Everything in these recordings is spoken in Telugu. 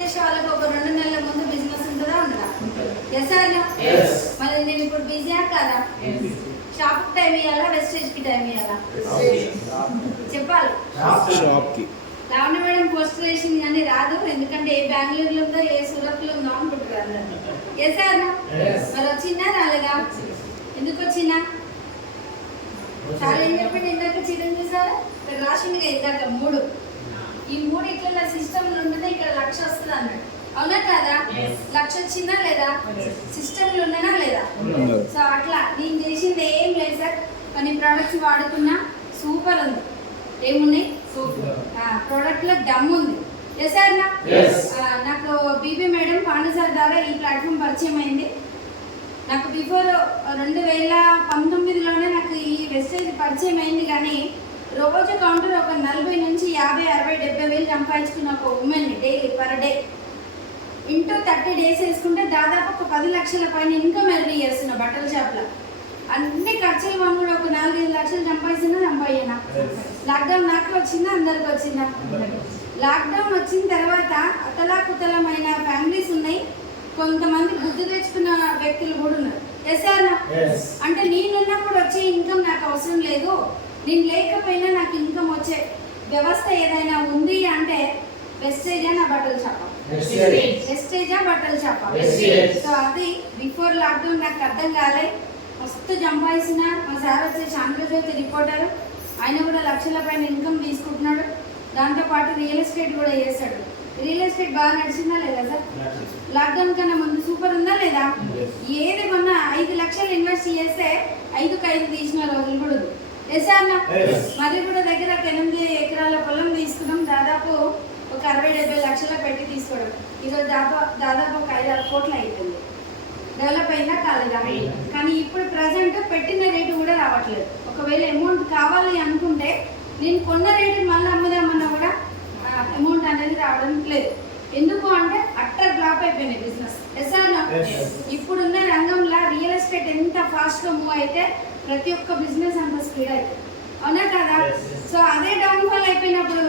వాళ్ళకి ఒక 2 నెలల ముందు బిజినెస్ ఉంటుందా ఉండదా? Yes or no? మరి నేను ఇప్పుడు బిజీయా కాదా? షాప్ టైం ఇవ్వాలా, వెస్టేజ్ కి టైం ఇవ్వాలా? చెప్పాలి. షాప్ కి లావణ్య మేడం పోస్ట్ వేసింది కానీ రాదు, ఎందుకంటే ఏ బెంగళూరులో ఉందో ఏ సూరత్ లో ఉందో అనుకుంటారు అందరు. Yes or no? మరి వచ్చిందా రాలేదా? ఎందుకు వచ్చిందా? చాలా ఏం చెప్పండి ఇందాక చిరంజీవి సార్ ఇక్కడ రాసింది ఇందాక 3. ఈ 3 ఇట్లా సిస్టమ్ ఉంటేనే ఇక్కడ 1,00,000 వస్తుంది అన్నాడు. అవునా కాదా? 1,00,000 వచ్చిందా లేదా? సిస్టమ్లు ఉన్నానా లేదా? సో అట్లా నేను చేసింది ఏం లేదు సార్, కొన్ని ప్రోడక్ట్స్ వాడుకున్నా సూపర్ ఉంది. ఏమున్నాయి? ప్రోడక్ట్ లో దమ్ ఉంది. ఎస్ సార్ నాకు బీబీ మేడం పాండు సార్ ద్వారా ఈ ప్లాట్ఫామ్ పరిచయం అయింది. నాకు బిఫోర్ 2019లోనే నాకు ఈ వెస్టేజ్ పరిచయం అయింది. కానీ రోజు కౌంటర్ ఒక 40 నుంచి 50, 60, 70 వేలు సంపాదించుకున్న ఒక women daily per day into 30 days వేసుకుంటే దాదాపు ఒక 10 లక్షల పైన ఇన్కమ్ ఎర్నీ చేస్తున్నా బట్టల షాప్లో. అన్ని ఖర్చులు కూడా ఒక 4-5 లక్షలు సంపాదించినా. లాక్డౌన్ నాకు వచ్చిందా? అందరికి వచ్చిందా? లాక్డౌన్ వచ్చిన తర్వాత అతలాకుతలమైన ఫ్యామిలీస్ ఉన్నాయి, కొంతమంది బుద్ధి తెచ్చుకున్న వ్యక్తులు కూడా ఉన్నారు. Yes sir? అంటే నేనున్నప్పుడు వచ్చే ఇన్కమ్ నాకు అవసరం లేదు, నేను లేకపోయినా నాకు ఇన్కమ్ వచ్చే వ్యవస్థ ఏదైనా ఉంది అంటే వెస్టేజా నా బట్టల షాపా? వెస్టేజా బట్టల షాపా? సో అది బిఫోర్ లాక్డౌన్ నాకు అర్థం కాలే. మస్తు సంపాదించిన మా సార్ వచ్చేసి ఆంధ్రజ్యోతి రిపోర్టర్, ఆయన కూడా లక్షల పైన ఇన్కమ్ తీసుకుంటున్నాడు. దాంతోపాటు రియల్ ఎస్టేట్ కూడా చేస్తాడు. రియల్ ఎస్టేట్ బాగా నడిచిందా లేదా సార్? లాక్డౌన్ కన్నా ముందు సూపర్ ఉందా లేదా? ఏది కొన్నా 5 లక్షలు ఇన్వెస్ట్ చేస్తే 5కు 5 తీసిన రోజులు కూడా ఉంది. ఎస్ అన్న? మరి కూడా దగ్గర 8 ఎకరాల పొలం తీసుకున్నాం, దాదాపు ఒక 60-70 లక్షల పెట్టి తీసుకోవడం. ఈరోజు దాదాపు ఒక 5-6 కోట్లు అయిపోయింది. డెవలప్ అయిందా కాలేదా? కానీ ఇప్పుడు ప్రజెంట్ పెట్టిన రేటు కూడా రావట్లేదు. ఒకవేళ అమౌంట్ కావాలి అనుకుంటే నేను కొన్న రేటు మళ్ళీ అమ్ముదామన్నా కూడా అమౌంట్ అనేది రావడం లేదు. ఎందుకు అంటే అట్టర్ ఫ్లాప్ అయిపోయినాయి బిజినెస్. Yes or no? ఇప్పుడున్న రంగంలో రియల్ ఎస్టేట్ ఎంత ఫాస్ట్గా మూవ్ అయితే ప్రతి ఒక్క బిజినెస్ అంత స్పీడ్ అవుతుంది. అవునా కదా? సో అదే డౌన్ఫాల్ అయిపోయినప్పుడు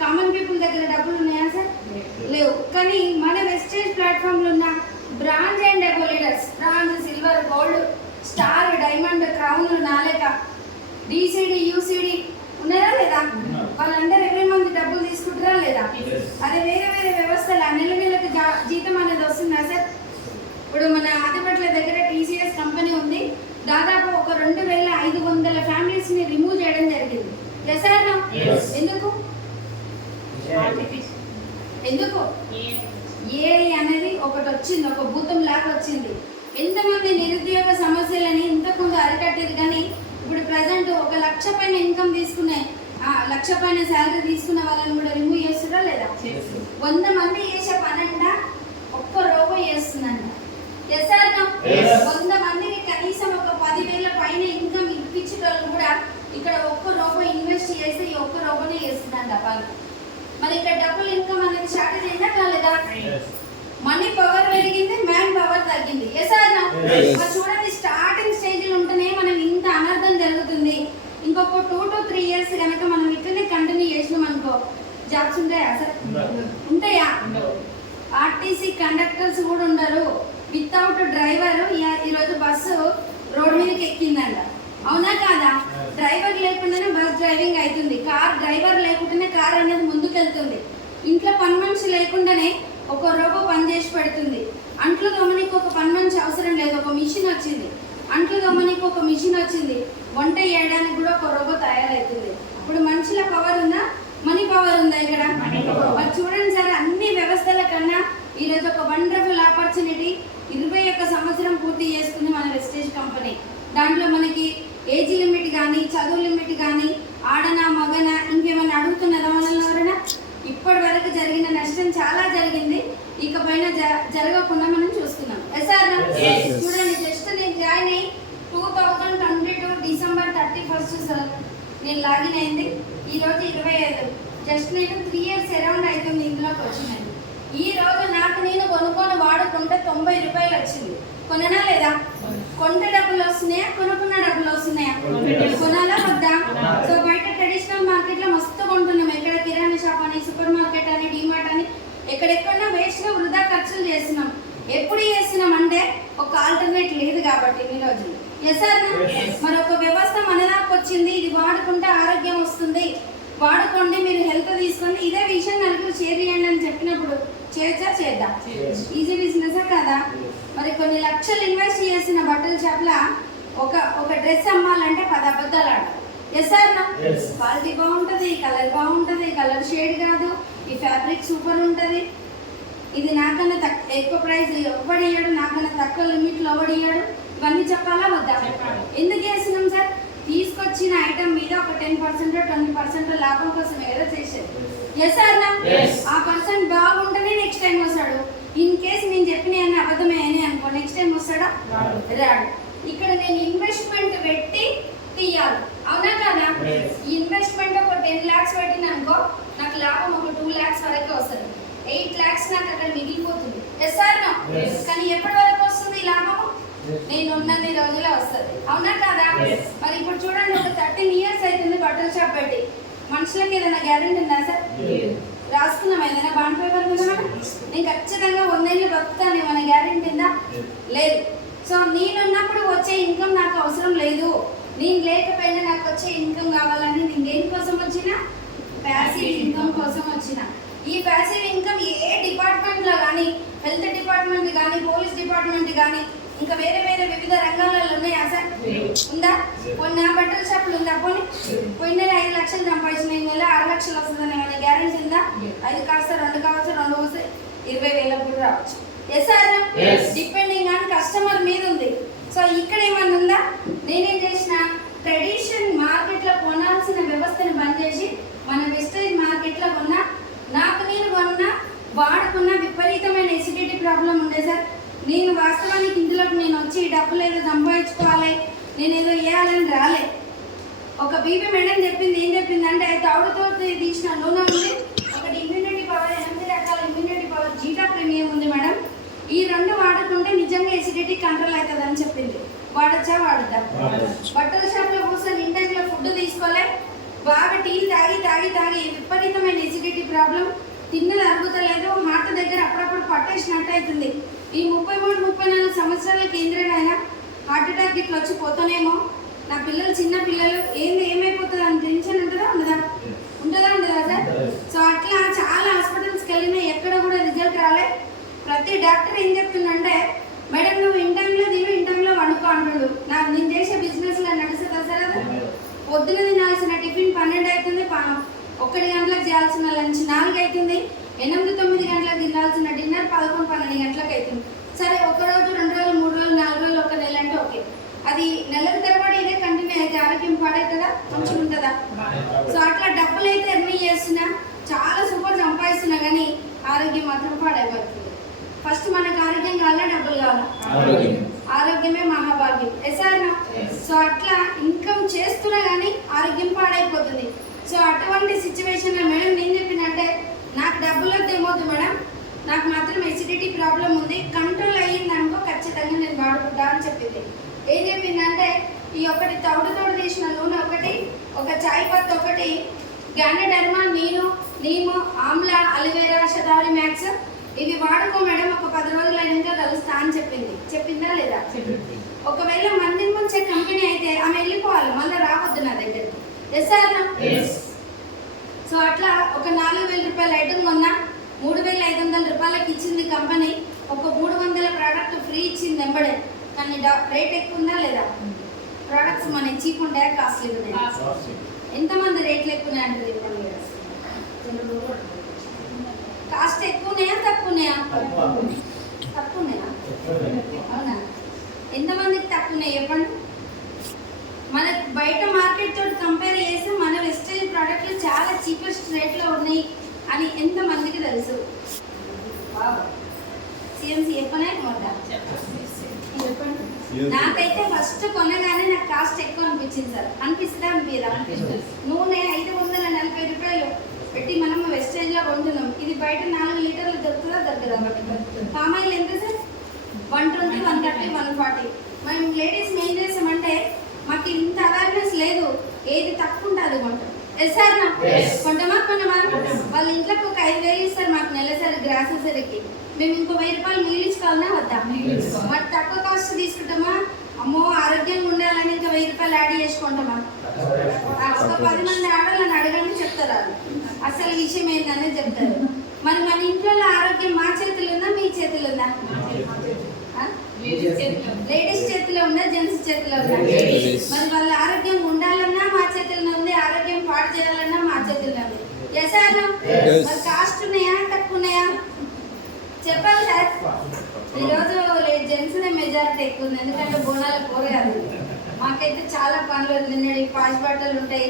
కామన్ పీపుల్ దగ్గర డబ్బులు ఉన్నాయా సార్? లేవు. కానీ మన వెస్టేజ్ ప్లాట్ఫామ్లో ఉన్న బ్రాంజ్ అండ్ డెబో leaders, bronze, silver, gold, star, diamond, crown, నాలేక, డిసిడి, యూసిడి ఉన్నారా లేదా? వాళ్ళందరూ 20 మంది డబ్బులు తీసుకుంటారా లేదా? అదే వేరే వేరే వ్యవస్థల నెలకు జీతం అనేది వస్తుందా సార్? ఇప్పుడు మన ఆదిపట్ల దగ్గర టీసీఎస్ కంపెనీ ఉంది, దాదాపు ఒక 2,500 ఫ్యామిలీస్ ని రిమూవ్ చేయడం జరిగింది. Yes or no? ఎందుకు? ఎందుకు? ఏఐ అనేది ఒకటి వచ్చింది, ఒక భూతం లాగా వచ్చింది. ఎంతమంది నిరుద్యోగ సమస్యలని ఇంతకుముందు అరికట్టేది. కానీ ఇప్పుడు ప్రజెంట్ 1,00,000 పైన ఇన్కమ్ తీసుకునే, 1,00,000 పైన శాలరీ తీసుకున్న వాళ్ళని కూడా రిమూవ్ చేస్తున్నా లేదా? 100 మంది చేసే పనంట ఒక్క రోబో చేస్తుందంట. Yes or no? 100 మందికి కనీసం ఒక 10,000 పైన ఇన్కమ్ ఇప్పించేటోళ్ళు కూడా ఇక్కడ ఒక్క రోబో ఇన్వెస్ట్ చేస్తే ఈ ఒక్క రోబోనే చేస్తుందంట పని. మరి ఇక్కడ డబుల్ ఇన్కమ్ అనేది షార్టేజ్ అయినా కాలేదా? మనీ పవర్ పెరిగింది, మ్యాన్ పవర్ తగ్గింది. Yes or no? మరి చూడండి, స్టార్టింగ్ స్టేజ్లో ఉంటేనే మనం ఇంత అనర్థం జరుగుతుంది. ఇంకొక 2 to 3 years కనుక మనం ఇట్లనే కంటిన్యూ చేసినాం అనుకో, జాబ్స్ ఉంటాయా సార్? ఉంటాయా? ఆర్టీసీ కండక్టర్స్ కూడా ఉండరు. వితౌట్ డ్రైవర్ ఈరోజు బస్సు రోడ్ మీదకి ఎక్కిందంట. అవునా కాదా? డ్రైవర్ లేకుండానే బస్ డ్రైవింగ్ అవుతుంది, కార్ డ్రైవర్ లేకుండానే కార్ అనేది ముందుకెళ్తుంది. ఇంట్లో పని మనిషి లేకుండానే ఒక రోబో పని చేసి పెడుతుంది. అంట్లు దొమ్మనికి ఒక పని మనిషి అవసరం లేదు, ఒక మిషన్ వచ్చింది. అంట్లు దొమ్మనికి ఒక మిషన్ వచ్చింది, వంట చేయడానికి కూడా ఒక రోబో తయారవుతుంది. ఇప్పుడు మనుషుల పవర్ ఉందా? మనీ పవర్ ఉందా ఇక్కడ? మరి చూడండి సార్, అన్ని వ్యవస్థల కన్నా ఈరోజు ఒక వండర్ఫుల్ ఆపర్చునిటీ. 21 సంవత్సరం పూర్తి చేసుకుంది మన వెస్టేజ్ కంపెనీ. దాంట్లో మనకి ఏజ్ లిమిట్ కానీ, చదువు లిమిట్ కానీ, ఆడనా మగనా ఇంకేమైనా అడుగుతున్నారా మనల్ని ఎవరైనా? ఇప్పటి వరకు జరిగిన నష్టం చాలా జరిగింది, ఇకపైన జరగకుండా మనం చూస్తున్నాం. Yes sir? చూడండి, జస్ట్ నేను జాయిన్ అయ్యి 2022 December 31 సార్ నేను లాగిన్ అయింది. ఈరోజు 25. జస్ట్ నేను 3 years అరౌండ్ అవుతుంది ఇందులోకి వచ్చినాను. ఈ రోజు నాకు నేను కొనుక్కొని వాడుకుంటే 90 రూపాయలు వచ్చింది. కొననా లేదా? కొంటే డబ్బులు వస్తున్నాయా? కొనుక్కున్న డబ్బులు వస్తున్నాయా? కొనాలా వద్దా? సో బయట ట్రెడిషనల్ మార్కెట్లో మస్తు కొంటున్నాం. ఎక్కడ కిరాణా షాప్ అని, సూపర్ మార్కెట్ అని, డిమార్ట్ అని, ఎక్కడ ఎక్కడో వేస్ట్గా వృధా ఖర్చులు చేస్తున్నాం. ఎప్పుడు చేస్తున్నాం అంటే ఒక ఆల్టర్నేట్ లేదు కాబట్టి ఈ రోజు సార్. మరి ఒక వ్యవస్థ మన దాకా వచ్చింది, ఇది వాడుకుంటే ఆరోగ్యం వస్తుంది, వాడుకోండి, మీరు హెల్త్ తీసుకోండి, ఇదే విషయం నలుగురు షేర్ చేయండి అని చెప్పినప్పుడు చేద్దాం. ఈజీ బిజినెస్ కదా. మరి కొన్ని లక్షలు ఇన్వెస్ట్ చేసిన బట్టల షాప్లో ఒక డ్రెస్ అమ్మాలంటే 10 అబద్ధాలు ఆడాలి. సార్ క్వాలిటీ బాగుంటుంది, కలర్ షేడ్ కాదు, ఈ ఫ్యాబ్రిక్ సూపర్ ఉంటుంది, ఇది నాకన్నా ఎక్కువ ప్రైస్ ఎవడు ఇయ్యాడు, నాకన్నా తక్కువ లిమిట్లో ఎవడు ఇయ్యాడు, ఇవన్నీ చెప్పాలా వద్దా? ఎందుకు చేస్తున్నాం సార్? తీసుకొచ్చిన ఐటమ్ మీద ఒక 10% 20% లాభం కోసమే కదా చేసేది. సార్ ఆ పర్సన్ బాగుంటేనే నెక్స్ట్ టైం వస్తాడు. ఇన్ కేసు నేను చెప్పిన అన్ని అబద్ధమే అని అనుకో, నెక్స్ట్ టైం వస్తాడా? రాడు. ఇక్కడ నేను ఇన్వెస్ట్మెంట్ పెట్టి తీయాలి, అవునా కదా? ఈ ఇన్వెస్ట్మెంట్ ఒక 10 lakhs పెట్టిన అనుకో, నాకు లాభం ఒక 2 lakhs వరకు వస్తుంది. 8 lakhs నాకు అక్కడ మిగిలిపోతుంది. సార్ కానీ ఎప్పటి వరకు వస్తుంది లాభము? నేను ఉన్నన్ని రోజులే వస్తుంది, అవునా కదా? మరి ఇప్పుడు చూడండి, ఒక 13 years అవుతుంది బట్టల షాప్ పెట్టి. మనుషులకి ఏదైనా గ్యారెంటీ ఉందా సార్? రాసుకున్నాం ఏదైనా బాండ్ పేపర్ ఉందా మేడం? నేను ఖచ్చితంగా 100 ఏళ్ళు బతుకుతాను ఏమైనా గ్యారెంటీ ఉందా? లేదు. సో నేనున్నప్పుడు వచ్చే ఇన్కమ్ నాకు అవసరం లేదు, నేను లేకపోయినా నాకు వచ్చే ఇన్కమ్ కావాలని నేను దేనికోసం వచ్చినా? ప్యాసివ్ ఇన్కమ్ కోసం వచ్చిన. ఈ ప్యాసివ్ ఇన్కమ్ ఏ డిపార్ట్మెంట్లో కానీ, హెల్త్ డిపార్ట్మెంట్ కానీ, పోలీస్ డిపార్ట్మెంట్ కానీ, ఇంకా వేరే వివిధ రంగాలలో ఉన్నాయా సార్? ఉందా? కొన్ని బట్టల షాపులు ఉందా? పోయిన నెల 5 లక్షలు సంపాదించిన, ఈ నెల 6 లక్షలు వస్తుందని ఏమైనా గ్యారెంటీ ఉందా? 5 కాస్త 2 కావచ్చు, 2 వస్తే 20,000 కూడా రావచ్చు. సార్ డిపెండింగ్ ఆన్ కస్టమర్ మీద ఉంది. సో ఇక్కడ ఏమన్నా ఉందా? నేనేం చేసిన, ట్రెడిషన్ మార్కెట్లో కొనాల్సిన వ్యవస్థను బంద్ చేసి మన వెస్టేజ్ మార్కెట్లో కొన్నా, నాకు నేను కొన్నా, వాడుకున్న విపరీతమైన ఎసిడిటీ ప్రాబ్లం ఉండే సార్. నేను వాస్తవానికి ఇందులోకి నేను వచ్చి డబ్బులు ఏదో సంపాదించుకోవాలి, నేను ఏదో వేయాలని రాలే. ఒక బీబీ మేడం చెప్పింది, ఏం చెప్పిందంటే తౌడుతో తీసిన నూనె ఉంది, ఒకటి ఇమ్యూనిటీ పవర్, 8 రకాల ఇమ్యూనిటీ పవర్, జీటా ప్రీమియం ఉంది మేడం, ఈ 2 వాడుకుంటే నిజంగా ఎసిడిటీ కంట్రోల్ అవుతుంది అని చెప్పింది. వాడచ్చా? వాడద్దా? బట్టల షాప్లో కూర్చొని ఇంటర్లో ఫుడ్ తీసుకోలే, బాగా టీలు తాగి విపరీతమైన ఎసిడిటీ ప్రాబ్లం, తిన్నది అరుగుతలేదు, హార్ట్ దగ్గర అప్పుడప్పుడు పట్టేసినట్టు అవుతుంది. ఈ 33-34 సంవత్సరాలకి ఏంద్రైనా హార్ట్ అటాక్ ఇట్లా వచ్చి పోతానేమో, నా పిల్లలు చిన్న పిల్లలు, ఏమైపోతుంది అని టెన్షన్ ఉండదా సార్? సో అట్లా చాలా హాస్పిటల్స్కి వెళ్ళినా ఎక్కడ కూడా రిజల్ట్ రాలే. ప్రతి డాక్టర్ ఏం చెప్తుందంటే, మేడం నువ్వు ఇన్ టైంలో తిను, ఇన్ టైంలో వండుకో అంటున్నాడు. నేను చేసే బిజినెస్లో నడుస్తుందా సార్? అది పొద్దున తినాల్సిన టిఫిన్ 12 అవుతుంది, 1 గంటలకు చేయాల్సిన లంచ్ 4 అవుతుంది, 8-9 గంటలకు తినాల్సిన డిన్నర్ 11-12 గంటలకు అవుతుంది. సరే, 1 రోజు 2 రోజులు 3 రోజులు 4 రోజులు 1 నెల అంటే ఓకే. అది నెలల తరబడి ఇదే కంటిన్యూ అయితే ఆరోగ్యం పాడవుతుందా? మంచిగా ఉంటుందా? సో అట్లా డబ్బులు అయితే ఎర్నీ చేస్తున్నా, చాలా సూపర్ సంపాదిస్తున్నా, కానీ ఆరోగ్యం మాత్రం పాడైపోతుంది. ఫస్ట్ మనకు ఆరోగ్యం కావాలా, డబ్బులు కావాలా? ఆరోగ్యమే మహాభాగ్యం. సార్ సో అట్లా ఇన్కమ్ చేస్తున్నా కానీ ఆరోగ్యం పాడైపోతుంది. సో అటువంటి సిచ్యువేషన్లో మేడం నేను చెప్పిందంటే, నాకు డబ్బులు వద్దేమవుతుంది మేడం, నాకు మాత్రం ఎసిడిటీ ప్రాబ్లం ఉంది, కంట్రోల్ అయ్యిందనుకో ఖచ్చితంగా నేను వాడుకుంటా అని చెప్పింది. ఏం చెప్పిందంటే, ఈ ఒకటి తౌడు తీసిన నూనె ఒకటి, ఒక చాయ్ పత్తి ఒకటి, గ్యానడర్మా, నీము, ఆమ్లా, అలివేరా, శతావరి మ్యాక్స్, ఇవి వాడుకో మేడం, ఒక 10 రోజులు అయినాక కలుస్తా అని చెప్పిందా లేదా? ఒకవేళ మందిని ముంచే కంపెనీ అయితే ఆమె వెళ్ళిపోవాలి, మళ్ళీ రావద్దు నా దగ్గరికి. సార్ సో అట్లా ఒక 4,000 రూపాయల ఐటమ్ కొన్నా 3,500 రూపాయలకి ఇచ్చింది కంపెనీ, ఒక 300 ప్రోడక్ట్ ఫ్రీ ఇచ్చింది వెంబడే. కానీ రేట్ ఎక్కువ ఉందా లేదా? ప్రోడక్ట్స్ మన చీప్ ఉంటాయా, కాస్ట్లీ ఉన్నాయా? ఎంతమంది రేట్లు ఎక్కువ ఉన్నాయంటే చెప్పండి. కాస్ట్ ఎక్కువ ఉన్నాయా, తక్కువ ఉన్నాయా? తక్కువ ఉన్నాయా? అవునా? ఎంతమందికి తక్కువ ఉన్నాయి చెప్పండి. మన బయట మార్కెట్ తోటి కంపేర్ చేస్తే మన వెస్టేజ్ ప్రోడక్ట్లు చాలా చీపెస్ట్ రేట్లో ఉన్నాయి అని ఎంతమందికి తెలుసు? సిఎంసి చెప్పనే చెప్పండి. నాకైతే ఫస్ట్ కొనగానే నాకు కాస్ట్ ఎక్కువ అనిపించింది సార్. అనిపిస్తుందా? అనిపించదా? నూనె 540 రూపాయలు పెట్టి మనం వెస్టేజ్లో కొంటున్నాం, ఇది బయట 4 లీటర్లు దొరకదా? పామాయిల్ ఎంత సార్? 120, 130, 140. మనం లేడీస్ ఏం చేస్తామంటే, మాకు ఇంత అవేర్నెస్ లేదు, ఏది తక్కువ ఉంటుంది కొంటాం. ఎస్ సార్ కొంటమా వాళ్ళ ఇంట్లోకి ఒక 5,000 ఇస్తారు మాకు నెలసరి గ్రాసరీకి. మేము ఇంకో 1,000 రూపాయలు మిగిలించుకోవాలన్నా వద్దా? మరి తక్కువ కాస్ట్ తీసుకుంటామా? అమ్మో ఆరోగ్యంగా ఉండాలని ఇంకా 1,000 రూపాయలు యాడ్ చేసుకుంటామా? ఒక 10 మంది ఆడాలని అడగండి చెప్తారు వాళ్ళు. అసలు విషయం ఏంటనే చెప్తారు. మరి మన ఇంట్లో ఆరోగ్యం మా చేతులు ఉందా మీ చేతులు ఉందా? లేడీస్ చేతిలో ఉందా జెంట్స్ చేతిలో ఉందా? మరి వాళ్ళ ఆరోగ్యం ఉండాలన్నా మా చేతుల్లో ఉంది, ఆరోగ్యం పాడు చేయాలన్నా మా చేతుల్లో ఉంది. ఎస్ సార్ మరి కాస్ట్ ఉన్నాయా తక్కువ ఉన్నాయా చెప్పాలి సార్. ఈరోజు జెంట్స్ మెజారిటీ ఎక్కువ ఉంది, ఎందుకంటే బోనాలు పోరాదు. మాకైతే చాలా పనులు నిన్న పాచి బట్టలు ఉంటాయి,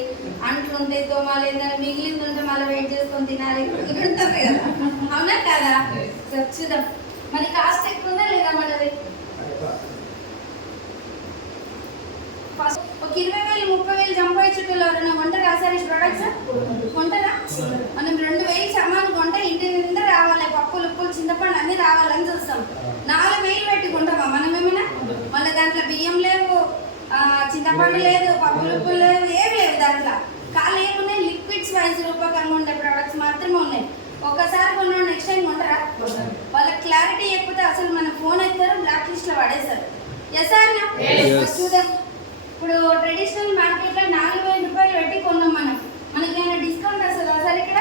అంట్లు ఉంటాయి, తోమాలు ఏంటంటే మిగిలింది ఉంటే మళ్ళీ వెయిట్ చేసుకొని తినాలి ఉంటుంది కదా, అవునా కదా? చూద్దాం మరి కాస్ట్ ఎక్కువ ఉందా లేదా మనది? ఫస్ట్ ఒక 20,000 30,000 సంపాదించుటలో ఎవరైనా కొంటారా సార్ ఈ ప్రొడక్ట్స్? కొంటారా? మనం 2,000 సామాన్లు కొంటే ఇంటి నిండా రావాలి, పప్పులు ఉప్పులు చింతపండు అన్ని రావాలని చూస్తాం. 4,000 పెట్టి కొంటామా మనం ఏమైనా? మళ్ళీ దాంట్లో బియ్యం లేవు, చింతపండు లేదు, పప్పులు ఉప్పులు లేవు, ఏం లేవు దాంట్లో. కాళ్ళు ఏమున్నాయి? లిక్విడ్స్ వైజ్ రూపకంగా ఉండే ప్రొడక్ట్స్ మాత్రమే ఉన్నాయి. ఒక్కసారి కొన్నాడు నెక్స్ట్ టైం కొంటారా? వాళ్ళకి క్లారిటీ ఎక్కితే అసలు మన ఫోన్ ఎత్తారు, బ్లాక్ లిస్ట్ లో పడేస్తారు. ఎస్ సార్ చూద్దాం. ఇప్పుడు ట్రెడిషనల్ మార్కెట్ లో 4,000 రూపాయలు పెట్టి కొన్నాం మనం, మనకి ఏమైనా డిస్కౌంట్ వస్తుందా సార్ ఇక్కడ?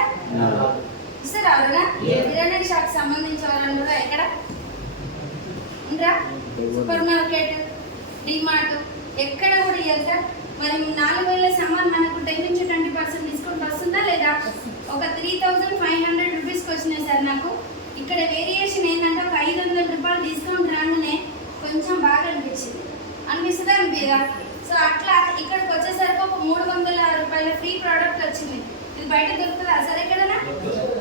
ఇస్తారా ఎవరైనా? కిరాణా షాప్ సంబంధించిన వాళ్ళని కూడా ఎక్కడ ఉండరా? సూపర్ మార్కెట్, డిమార్ట్ ఎక్కడ కూడా ఇవ్వాలి సార్. మరి 4,000 సామాన్ మనకు 10 నుంచి 20% డిస్కౌంట్ వస్తుందా లేదా? ఒక 3,500 రూపీస్కి వచ్చినాయి సార్ నాకు. ఇక్కడ వేరియేషన్ ఏంటంటే ఒక 500 రూపాయలు డిస్కౌంట్ రాగానే కొంచెం బాగా అనిపిస్తుందా అనిపిదా? సో అట్లా ఇక్కడికి వచ్చేసరికి ఒక 300 రూపాయల ఫ్రీ ప్రోడక్ట్ వచ్చింది. ఇది బయట దొరుకుతుందా సార్ ఎక్కడైనా?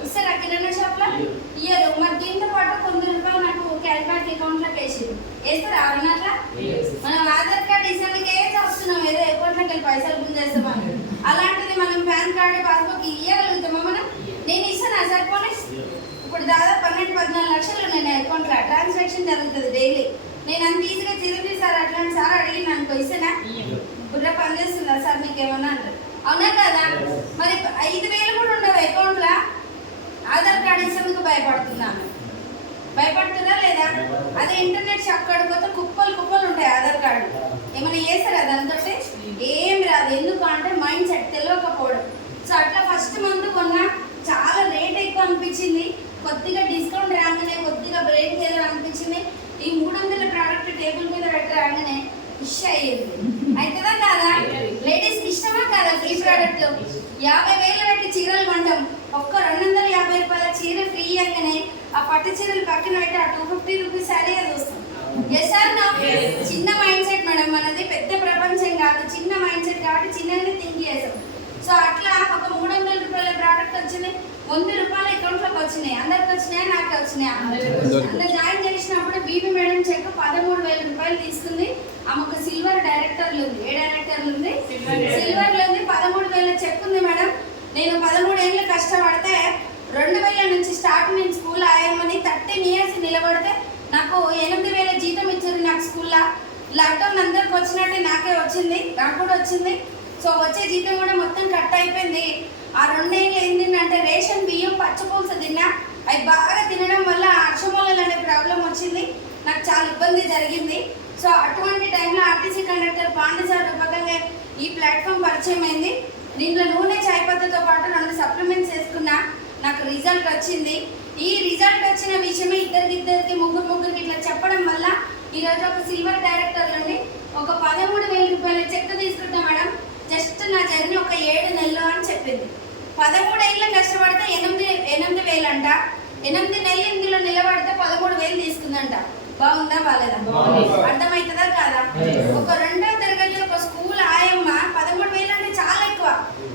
ఇస్తారా కిరాణా షాప్ లో? ఇయ్యరు. మరి దీంతో పాటు 100 రూపాయలు నాకు క్యాష్ బ్యాక్ అకౌంట్ లోకి వేస్తారా? అట్లా మనం ఆధార్ కార్డు ఇసానికే చూస్తున్నాం, ఏదో అకౌంట్లోకి వెళ్ళి పైసలు గుంజ చేస్తామని. అలాంటిది మనం పాన్ కార్డు పాస్బుక్ ఇయ్యగలుగుతామా మనం? నేను ఇస్తానా సార్ పోలీస్? ఇప్పుడు దాదాపు 12-14 లక్షలు ఉన్నాయి నా అకౌంట్లో, ట్రాన్సాక్షన్ జరుగుతుంది డైలీ. నేను అంత ఈజీగా తిరిగి సార్ అట్లాంటి సార్ అడిగిన అనుకో ఇస్తానా? బుర్ర పనిచేస్తుందా సార్ మీకు ఏమన్నా అంటారు, అవునా కదా? మరి 5,000 కూడా ఉండవు అకౌంట్లో, ఆధార్ కార్డు ఇచ్చేందుకు భయపడుతున్నా లేదా? అదే ఇంటర్నెట్ షాప్ కాడిపోతే కుప్పలు ఉంటాయి ఆధార్ కార్డు. ఏమైనా చేస్తారా దాంతో? ఏం రాదు. ఎందుకు అంటే మైండ్ సెట్ తెలియకపోవడం. సో అట్లా ఫస్ట్ మంత్ కొన్నా చాలా రేట్ ఎక్కువ అనిపించింది, కొద్దిగా డిస్కౌంట్ రాగానే కొద్దిగా బ్రేక్ చేయాలని అనిపించింది. ఈ 300 ప్రోడక్ట్ టేబుల్ మీద పెట్టి రాగానే ఇష్ అయ్యింది. అవుతుందా కాదా? లేడీస్కి ఇష్టమా కాదా ఫ్రీ ప్రోడక్ట్? 50,000 పెట్టి చీరలు కొంటాం, ఒక్క 250 రూపాయల చీర ఫ్రీ అనగానే ఆ పట్టు చీరలు పక్కన పెట్టి ఆ 250 రూపీస్ శారీగా చూస్తాం. ఎస్ సార్ చిన్న మైండ్ సెట్ మేడం మనది, పెద్ద ప్రపంచం కాదు, చిన్న మైండ్ సెట్ కాబట్టి చిన్నగానే థింక్ చేస్తాం. సో అట్లా ఒక 300 రూపాయల ప్రోడక్ట్ వచ్చింది, 100 రూపాయల అకౌంట్లోకి వచ్చినాయి. అందరికి వచ్చినాయా నాకే వచ్చినాయా? అందులో జాయిన్ చేసినప్పుడు బీబీ మేడం చెక్ 13,000 రూపాయలు తీసుకుంది. ఆమె ఒక సిల్వర్ డైరెక్టర్లు ఉంది. ఏ డైరెక్టర్లు ఉంది? సిల్వర్లో ఉంది. 13,000 చెక్ ఉంది మేడం. నేను 13 ఏళ్ళు కష్టపడితే 2,000 నుంచి స్టార్ట్. నేను స్కూల్ ఆయమ్మని 13 ఇయర్స్ నిలబడితే నాకు 8,000 జీతం ఇచ్చారు నాకు స్కూల్లో. లాక్డౌన్ అందరికి వచ్చినట్టే నాకే వచ్చింది, నాకు కూడా వచ్చింది. సో వచ్చే జీతం కూడా మొత్తం కట్ అయిపోయింది. ఆ 2 ఏళ్ళు ఏంటంటే రేషన్ బియ్యం పచ్చిపులుసు తిన్నా, అవి బాగా తినడం వల్ల అక్షమూలలు అనే ప్రాబ్లం వచ్చింది, నాకు చాలా ఇబ్బంది జరిగింది. సో అటువంటి టైంలో ఆర్టీసీ కండక్టర్ పాండే సార్ రూపకంగా ఈ ప్లాట్ఫామ్ పరిచయం అయింది. దీంట్లో నూనె చాయ్ పత్తితో పాటు 2 సప్లిమెంట్స్ వేసుకున్నా, నాకు రిజల్ట్ వచ్చింది. ఈ రిజల్ట్ వచ్చిన విషయమే ఇద్దరికి ముగ్గురికి ఇట్లా చెప్పడం వల్ల ఈరోజు ఒక సిల్వర్ డైరెక్టర్ నుండి ఒక 13,000 రూపాయల చెక్ తీసుకుంటా మేడం. జస్ట్ నా జర్నీ ఒక 7 నెలలు అని చెప్పింది. 13 ఏళ్ళ కష్టపడితే 8,000 అంట. 8 నెలలు ఇందులో నిలబడితే 13,000 తీసుకుందంట. బాగుందా బాలేదా? అర్థమవుతుందా కాదా? ఒక 2వ తరగతి ఒక స్కూల్ ఆయమ్మ 13,000 అంటే చాలా ఎక్కువ.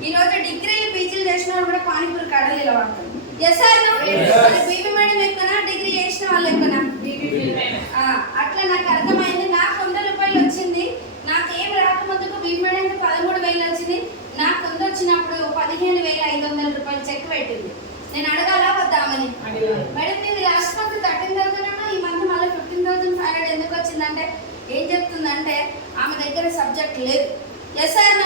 ఈ రోజు డిగ్రీలు పీజీలు చేసిన వాళ్ళు కూడా పానీపూరి కడలు నిలబడుతుంది. ఎస్ సార్ బీబీ మేడం ఎక్కువనా డిగ్రీ చేసిన వాళ్ళు ఎక్కువనా? అట్లా నాకు అర్థమైంది. నాకు 100 రూపాయలు వచ్చింది. నాకు ఏం రాకముందుకు బీబీ మేడం 13,000 వచ్చింది. నాకు 100 వచ్చినప్పుడు 15,500 రూపాయలు చెక్ పెట్టింది. నేను అడగాలా వద్దామని. మేడం నేను లాస్ట్ మంత్ 13,000 అన్నా, ఈ మంత్ మళ్ళీ 15,500 ఎందుకు వచ్చిందంటే ఏం చెప్తుందంటే ఆమె దగ్గర సబ్జెక్ట్ లేదు. ఎస్ సార్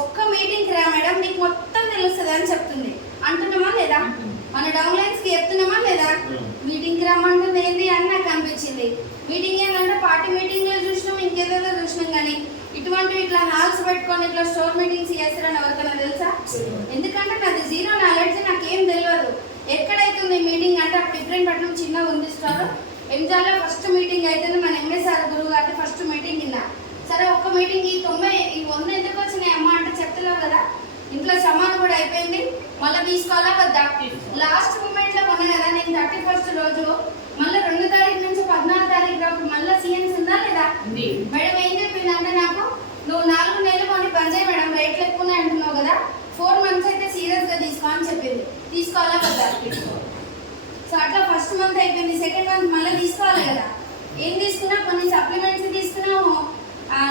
ఒక్క మీటింగ్కి రా మేడం, నీకు మొత్తం వస్తుంది అని చెప్తుంది. అంటున్నామా లేదా? మన డౌన్ లైన్స్ కి చెప్తున్నామా లేదా? మీటింగ్ కి రమ్మంటుంది ఏంటి అని నాకు అనిపించింది. మీటింగ్ ఏంటంటే పార్టీ మీటింగ్ లో చూసినాం, ఇంకేదేదో చూసినాం, కానీ ఇటువంటివి ఇట్లా హాల్స్ పెట్టుకొని ఇట్లా స్టోర్ మీటింగ్స్ చేస్తారని ఎవరికైనా తెలుసా? ఎందుకంటే నాది జీరో నాలెడ్జ్, నాకేం తెలియదు. ఎక్కడైతుంది మీటింగ్ అంటే అప్పుడు ఇబ్రహీంపట్నం చిన్నగా ఉంది స్టోర్, ఎంజాలో ఫస్ట్ మీటింగ్ అవుతుంది. మన ఎంఎస్ఆర్ గురువు గారి ఫస్ట్ మీటింగ్ కింద. సరే ఒక్క మీటింగ్ ఈ 100 ఎందుకు వచ్చినాయి అమ్మ అంటే చెప్తలేవు కదా, ఇంట్లో సమానం కూడా అయిపోయింది, మళ్ళీ తీసుకోవాలా వద్దా? లాస్ట్ మూమెంట్ లో కొన్నా కదా నేను 31st రోజు, మళ్ళీ 2 తారీఖు నుంచి 14 తారీఖు వరకు మళ్ళీ సీఎన్స్ ఉందా లేదా? మేడం ఏం చెప్పింది అంటే నాకు, నువ్వు 4 నెలలు కొని పని చేయి మేడం, రేట్లు ఎక్కువనే అంటున్నావు కదా, 4 months అయితే సీరియస్ గా తీసుకో అని చెప్పింది. తీసుకోవాలా వద్దా? సో అట్లా ఫస్ట్ మంత్ అయిపోయింది, సెకండ్ మంత్ మళ్ళీ తీసుకోవాలి కదా. ఏం తీసుకున్నా, కొన్ని సప్లిమెంట్స్ తీసుకున్నాము,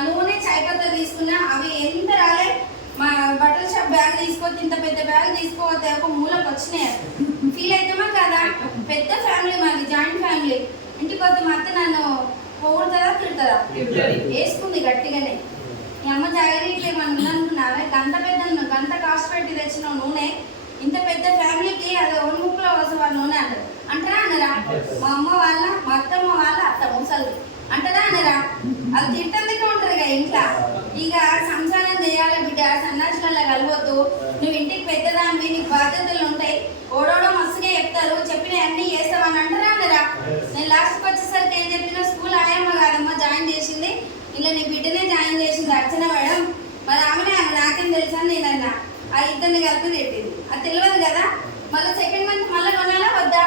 నూనె చాయ్ పత్తా తీసుకున్నా, అవి ఎంత రాలే. మా బట్టల షాప్ బ్యాగ్ తీసుకోవద్దు, ఇంత పెద్ద బ్యాగ్ తీసుకోవద్దు, ఒక మూలకు వచ్చినాయి. ఫీల్ అవుతామా కదా? పెద్ద ఫ్యామిలీ మాది, జాయింట్ ఫ్యామిలీ. ఇంటికి వద్దు మా అత్త నన్ను పొగుడుతుందా తిడుతుందా? వేసుకుంది గట్టిగానే. మీ అమ్మ జాగ్రత్త మనం ఉందనుకున్నావే, గంత కాస్ట్ పెట్టి తెచ్చిన నూనె, ఇంత పెద్ద ఫ్యామిలీకి అది 1 ముక్కలో వస్తుంది నూనె అంటారు. అంటారా అనరా? మా అమ్మ వాళ్ళ, మా అత్తమ్మ వాళ్ళ అత్త ముసలి అంటారా అనరా? అది తిట్టందుకే ఉంటారు కదా ఇంట్లో. ఇక సంసారం చేయాలి బిడ్డ, సన్నాసులలో కలవద్దు, నువ్వు ఇంటికి పెద్దదానివి, నీకు బాధ్యతలు ఉంటాయి, ఓడోడో మస్తుగా చెప్తారు, చెప్పిన అన్ని చేస్తావని అంటారా అనరా? నేను లాస్ట్కి వచ్చేసరికి ఏం చెప్పిన, స్కూల్ ఆయమ్మ కాదమ్మా జాయిన్ చేసింది, ఇలా నీ బిడ్డనే జాయిన్ చేసింది అర్చన మేడం, మరి ఆమెనే నాకేం తెలుసా అని నేను అన్నా. ఆ ఇద్దరిని కలిపి తిట్టింది, అది తెలియదు కదా. మళ్ళీ సెకండ్ మంత్ మళ్ళీ కొనాలా వద్దా?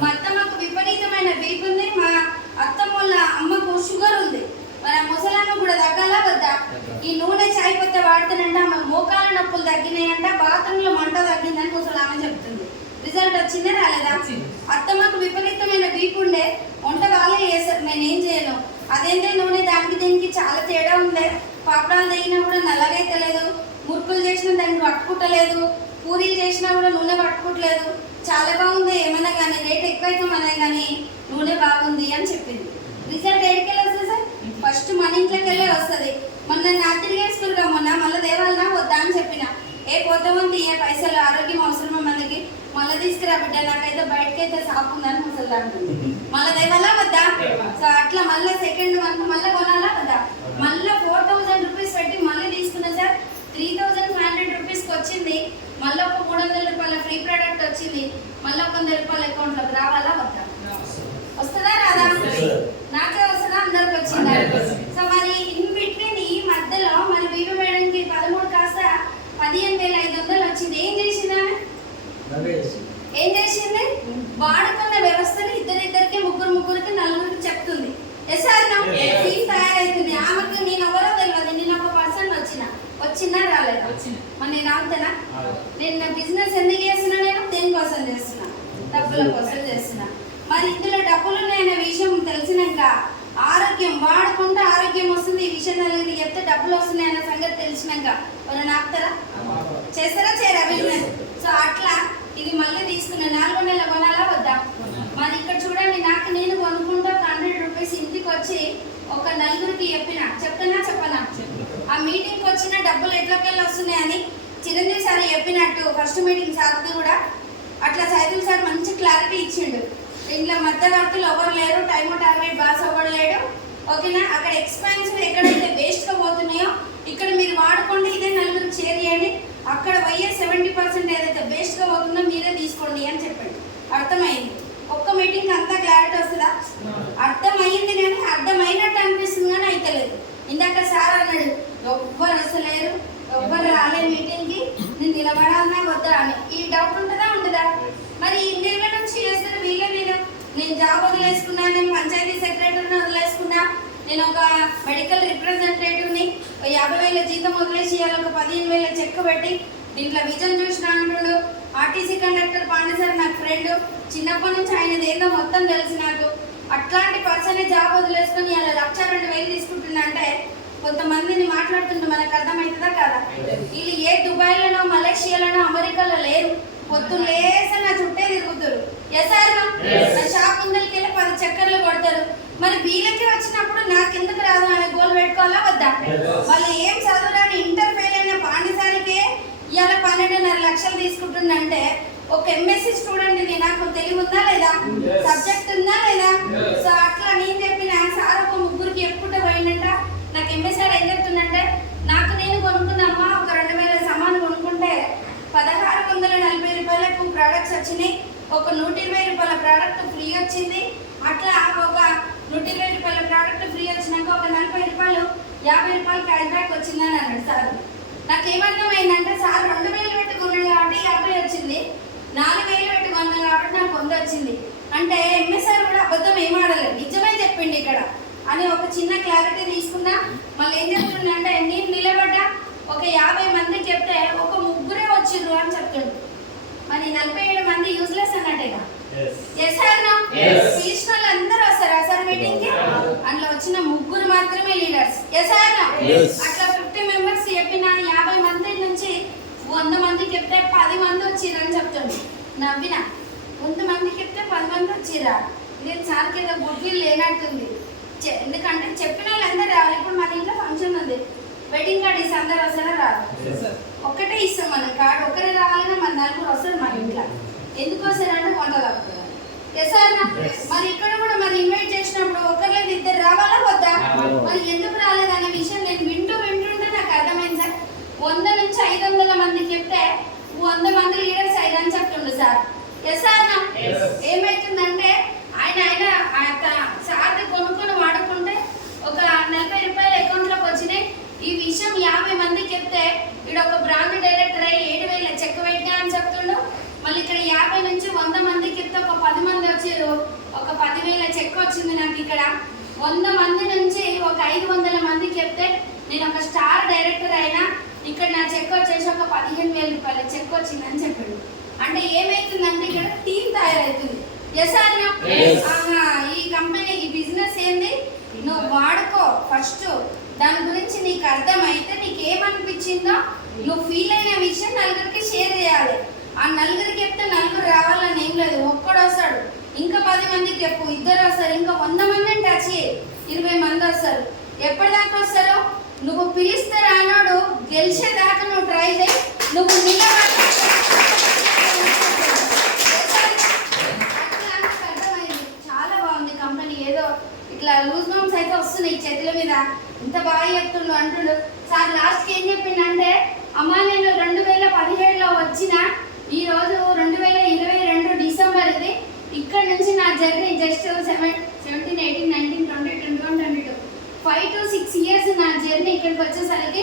మా అత్తమ్మకు విపరీతమైన బీపీ ఉంది, మా అత్తమ్మ వాళ్ళ అమ్మకు షుగర్ ఉంది, మరి ఆ ముసలామ్మ కూడా తగ్గాలా వద్దా? ఈ నూనె చాయ్ పత్తా వాడుతానంట, మా మోకాల నొప్పులు తగ్గినాయంట, బాత్రూంలో మంట తగ్గిందని ముసలామ్మ చెప్తుంది. రిజల్ట్ వచ్చిందే రాలేదా? అత్తమ్మకు విపరీతమైన బీపీ ఉండే, వంట వాళ్ళే చేశారు, నేను ఏం చేయను. అదేంటే నూనె దానికి దీనికి చాలా తేడా ఉందే, పాపడాలు తెగినా కూడా నల్లగైతే లేదు, మురుకులు చేసినా దానికి పట్టుకుంటలేదు, పూరీలు చేసినా కూడా నూనె పట్టుకోవట్లేదు, చాలా బాగుంది, ఏమైనా కానీ రేట్ ఎక్కువైతే కానీ నూనె బాగుంది అని చెప్పింది. రిజల్ట్ ఏడికెళ్ళి వస్తుంది సార్? ఫస్ట్ మన ఇంట్లోకి వెళ్ళే వస్తుంది. మొన్న నా తిరిగేసుకురుగా మొన్న మళ్ళీ దేవాలనా వద్దా అని చెప్పిన. ఏ పోతామంది ఏ పైసలు, ఆరోగ్యం అవసరమా మనకి, మళ్ళీ తీసుకురా బిడ్డ, నాకైతే బయటకైతే సాపు ఉందని ముసలి అంటుంది. మళ్ళీ దేవాలా వద్దా? సో అట్లా మళ్ళీ సెకండ్ మంత్ మళ్ళీ కొనాలా వద్దా? మళ్ళీ 4000 రూపీస్ పెట్టి మళ్ళీ తీసుకున్నా సార్, 3500 రూపీస్కి వచ్చింది. మళ్ళీ ఒక 300 రూపాయల ఫ్రీ ప్రోడక్ట్ వచ్చింది. మళ్ళీ 100 రూపాయల అకౌంట్లోకి రావాలా వద్దా? వస్తుందా రాదా? నాకే వస్తుందా అందరికి వచ్చిందా? సో మరి ఇన్ బిట్వీన్ ఈ మధ్యలో మరి వీరు మేడంకి 13 కాస్త 15,500 వచ్చింది. ఏం చేసింది ఆమె? ఏం చేసింది? వాడుకున్న వ్యవస్థని ఇద్దరికి ముగ్గురికి నలుగురికి చెప్తుంది. టీం తయారైతుంది. ఆమెకి నేను ఎవరో తెలియదు, నేను ఒక పర్సన్ వచ్చినా రాలేదా? మరి నేను ఆగుతానా? నేను నా బిజినెస్ ఎందుకు చేస్తున్నా? నేను దేనికోసం చేస్తున్నా? డబ్బుల కోసం చేస్తున్నా. మరి ఇందులో డబ్బులు ఉన్నాయనే విషయం తెలిసినాక, ఆరోగ్యం వాడుకుంటే ఆరోగ్యం వస్తుంది, ఈ విషయం తెలియదు చెప్తే డబ్బులు వస్తున్నాయి అన్న సంగతి తెలిసినాక ఎవరైనా ఆపుతారా? చేస్తారా చేయరా బిజినెస్? సో అట్లా ఇది మళ్ళీ తీసుకున్న 4 నెలల కొనాలా వద్దా? మరి ఇక్కడ చూడండి, నాకు నేను కొనుక్కుంటా 100 రూపీస్ ఇంటికి వచ్చి ఒక నలుగురికి చెప్పనా? ఆ మీటింగ్కి వచ్చిన డబ్బులు ఎట్లకెళ్ళి వస్తున్నాయని చిరంజీవి సార్ చెప్పినట్టు ఫస్ట్ మీటింగ్ సార్కి కూడా అట్లా సైదుల్ సార్ మంచి క్లారిటీ ఇచ్చిండు. ఇంట్లో మధ్యవర్తులు ఎవరు లేరు, టైం టార్గెట్ బాస్ ఎవరు లేడు, ఓకేనా? అక్కడ ఎక్స్పెన్సివ్ ఎక్కడైతే వేస్ట్గా పోతున్నాయో ఇక్కడ మీరు వాడుకోండి, ఇదే నలుగురికి షేర్ చేయండి, అక్కడ పోయే 70% ఏదైతే వేస్ట్గా పోతుందో మీరే తీసుకోండి అని చెప్పండి. అర్థమైంది? ఒక్క మీటింగ్ అంతా క్లారిటీ వస్తుందా? అర్థమైంది, కానీ అర్థమైనట్టు అనిపిస్తుంది కానీ అయితలేదు. ఇందాక సార్ అన్నాడు ఎవ్వరు వస్తలేరు, ఎవ్వరు రాలే మీటింగ్కి, నేను నిలబడాలన్నా వద్దా అని. ఈ డౌట్ ఉంటుందా? మరి ఇన్నేళ్ళ నుంచి చేస్తారు వీళ్ళే. నేను జాబ్ వదిలేసుకున్నా, నేను పంచాయతీ సెక్రటరీని వదిలేసుకున్నా, నేను ఒక మెడికల్ రిప్రజెంటేటివ్ని, 50,000 జీతం వదిలేసి ఇవాళ ఒక 15,000 చెక్ పెట్టి దీంట్లో విజన్ చూసిన అంటున్నాడు. ఆర్టీసీ కండక్టర్ పాండేశ్వర్ నాకు ఫ్రెండ్, చిన్నప్పటి నుంచి ఆయనది ఏందో మొత్తం తెలుసు నాకు. అట్లాంటి పర్సన్ జాబ్ వదిలేసుకొని ఇలా 1,02,000 తీసుకుంటున్నా అంటే కొంతమందిని మాట్లాడుతుంటే మనకు అర్థమవుతుందా కదా? వీళ్ళు ఏ దుబాయ్లోనో, మలేషియాలోనో, అమెరికాలో లేరు, పొద్దున్న లేసా నా చుట్టే తిరుగుతారు. నా షాప్ ముందరికి వెళ్ళి 10 చక్కర్లు కొడతారు. మరి వీళ్ళకి వచ్చినప్పుడు నాకు ఎందుకు రాదు అనే గోల్ పెట్టుకోవాలా వద్దా? వాళ్ళు ఏం చదవడానికి ఇంటర్ ఫెయిల్ అయిన పాండిసారికే ఇవాళ 12.5 లక్షలు తీసుకుంటుందంటే ఒక ఎంఎస్సి స్టూడెంట్ నాకు తెలివి ఉందా లేదా, సబ్జెక్ట్ ఉందా లేదా? సో అట్లా నేను చెప్పిన సార్ ఒక ముగ్గురికి ఎప్పుడు పోయిందంట. నాకు ఎంఎస్ సార్ ఏం చెప్తుందంటే, నాకు నేను కొనుక్కున్నమ్మా ఒక 2000 సామాను కొనుక్కుంటే 1640 రూపాయలకు ప్రోడక్ట్స్ వచ్చినాయి, ఒక 120 రూపాయల ప్రోడక్ట్ ఫ్రీ వచ్చింది. అట్లా ఒక 120 రూపాయల ప్రోడక్ట్ ఫ్రీ వచ్చినాక ఒక 40 రూపాయలు 50 రూపాయలు క్యాష్ బ్యాక్ వచ్చిందని అన్నాడు సార్. నాకేమర్థమైందంటే సార్ 2000 పెట్టి కొన్నాడు కాబట్టి 50 వచ్చింది, 4000 పెట్టి కొన్నాడు కాబట్టి నాకు 100 వచ్చింది. అంటే ఎంఎస్ఆర్ కూడా అబద్ధం ఏమాడలేదు, నిజమే చెప్పిండి ఇక్కడ అని ఒక చిన్న క్లారిటీ తీసుకున్నా. మళ్ళీ ఏం చెప్తుండే, నేను నిలబడ్డా ఒక 50 మందికి చెప్తే ఒక ముగ్గురే వచ్చిర్రు అని చెప్తుండు. మరి 47 మంది యూజ్లెస్ అన్నట్టేగా. పిలిచిన వాళ్ళు అందరూ వస్తారా సార్ మీటింగ్ కి? అందులో వచ్చిన ముగ్గురు మాత్రమే లీడర్స్. అట్లా 50 మెంబర్స్ చెప్పిన 50 మంది నుంచి 100 మందికి చెప్తే 10 మంది వచ్చిర్రని చెప్తుండు. నవ్విన 100 మందికి చెప్తే 10 మంది వచ్చిర్రా, నేను సార్కి ఏదో గుడ్విల్ లేనట్టుంది. ఎందుకంటే చెప్పిన వాళ్ళు అందరూ రావాలి. ఇప్పుడు మన ఇంట్లో ఫంక్షన్ ఉంది, వెడ్డింగ్ కార్డ్ ఇస్తే అందరు వస్తారా రాదు? ఒక్కటే ఇస్తాం మన కార్డు, ఒక్కరే రావాలన్నా మన 4 వస్తారు మన ఇంట్లో. ఎందుకు వస్తారంటే వంట తప్పుతున్నారు. మరి ఇక్కడ కూడా మరి ఇన్వైట్ చేసినప్పుడు ఒకరిలేదు 2 రావాలా వద్దా? మరి ఎందుకు రాలేదనే విషయం నేను వింటుంటే నాకు అర్థమైంది సార్. 100 నుంచి 500 మందికి చెప్తే 100 మంది లీడర్స్ 5 అని చెప్తుండు సార్. ఏమైతుందంటే ఆయన సార్ కొనుక్కొని వాడుకుంటే ఒక 40 రూపాయలు అకౌంట్లోకి వచ్చినాయి. ఈ విషయం 50 మందికి చెప్తే ఇక్కడ ఒక బ్రాండ్ డైరెక్టర్ అయ్యి 7000 చెక్ పెట్టినా అని చెప్తుండు. మళ్ళీ ఇక్కడ 50 నుంచి 100 మందికి చెప్తే ఒక 10 మంది వచ్చారు, ఒక 10,000 చెక్ వచ్చింది నాకు. ఇక్కడ 100 మంది నుంచి ఒక 500 మందికి చెప్తే నేను ఒక స్టార్ డైరెక్టర్ అయినా ఇక్కడ నా చెక్ వచ్చేసి ఒక 15,000 రూపాయల చెక్ వచ్చిందని చెప్పాడు. అంటే ఏమైతుందంటే ఇక్కడ టీం తయారవుతుంది. ఈ కంపెనీ ఈ బిజినెస్ ఏంది, నువ్వు వాడుకో ఫస్ట్, దాని గురించి నీకు అర్థమైతే నీకు ఏమనిపించిందో నువ్వు ఫీల్ అయిన విషయం నలుగురికి షేర్ చేయాలి. ఆ నలుగురికి చెప్తే 4 రావాలని ఏం లేదు, ఒక్కడు వస్తాడు, ఇంకా 10 మందికి చెప్పు, 2 వస్తారు, ఇంకా 100 మందిని టచ్ చేయి, 20 మంది వస్తారు. ఎప్పటిదాకా వస్తారో నువ్వు పిలిస్తే రానోడు గెలిచేదాకా నువ్వు ట్రై చేయి. నువ్వు చాలా బాగుంది కంపెనీ. ఏదో ఇట్లా లూజ్ మౌంట్స్ అయితే వస్తున్నాయి చేతుల మీద, ఇంత బాగా చెప్తుండు అంటుండు సార్. లాస్ట్కి ఏం చెప్పిందంటే, అమ్మా నేను 2017లో వచ్చిన, ఈరోజు 2022 డిసెంబర్ ఇది. ఇక్కడ నుంచి నా జర్నీ జస్ట్ 17, 18, 19, 20, 21, 22 5 to 6 years నా జర్నీ. ఇక్కడికి వచ్చేసరికి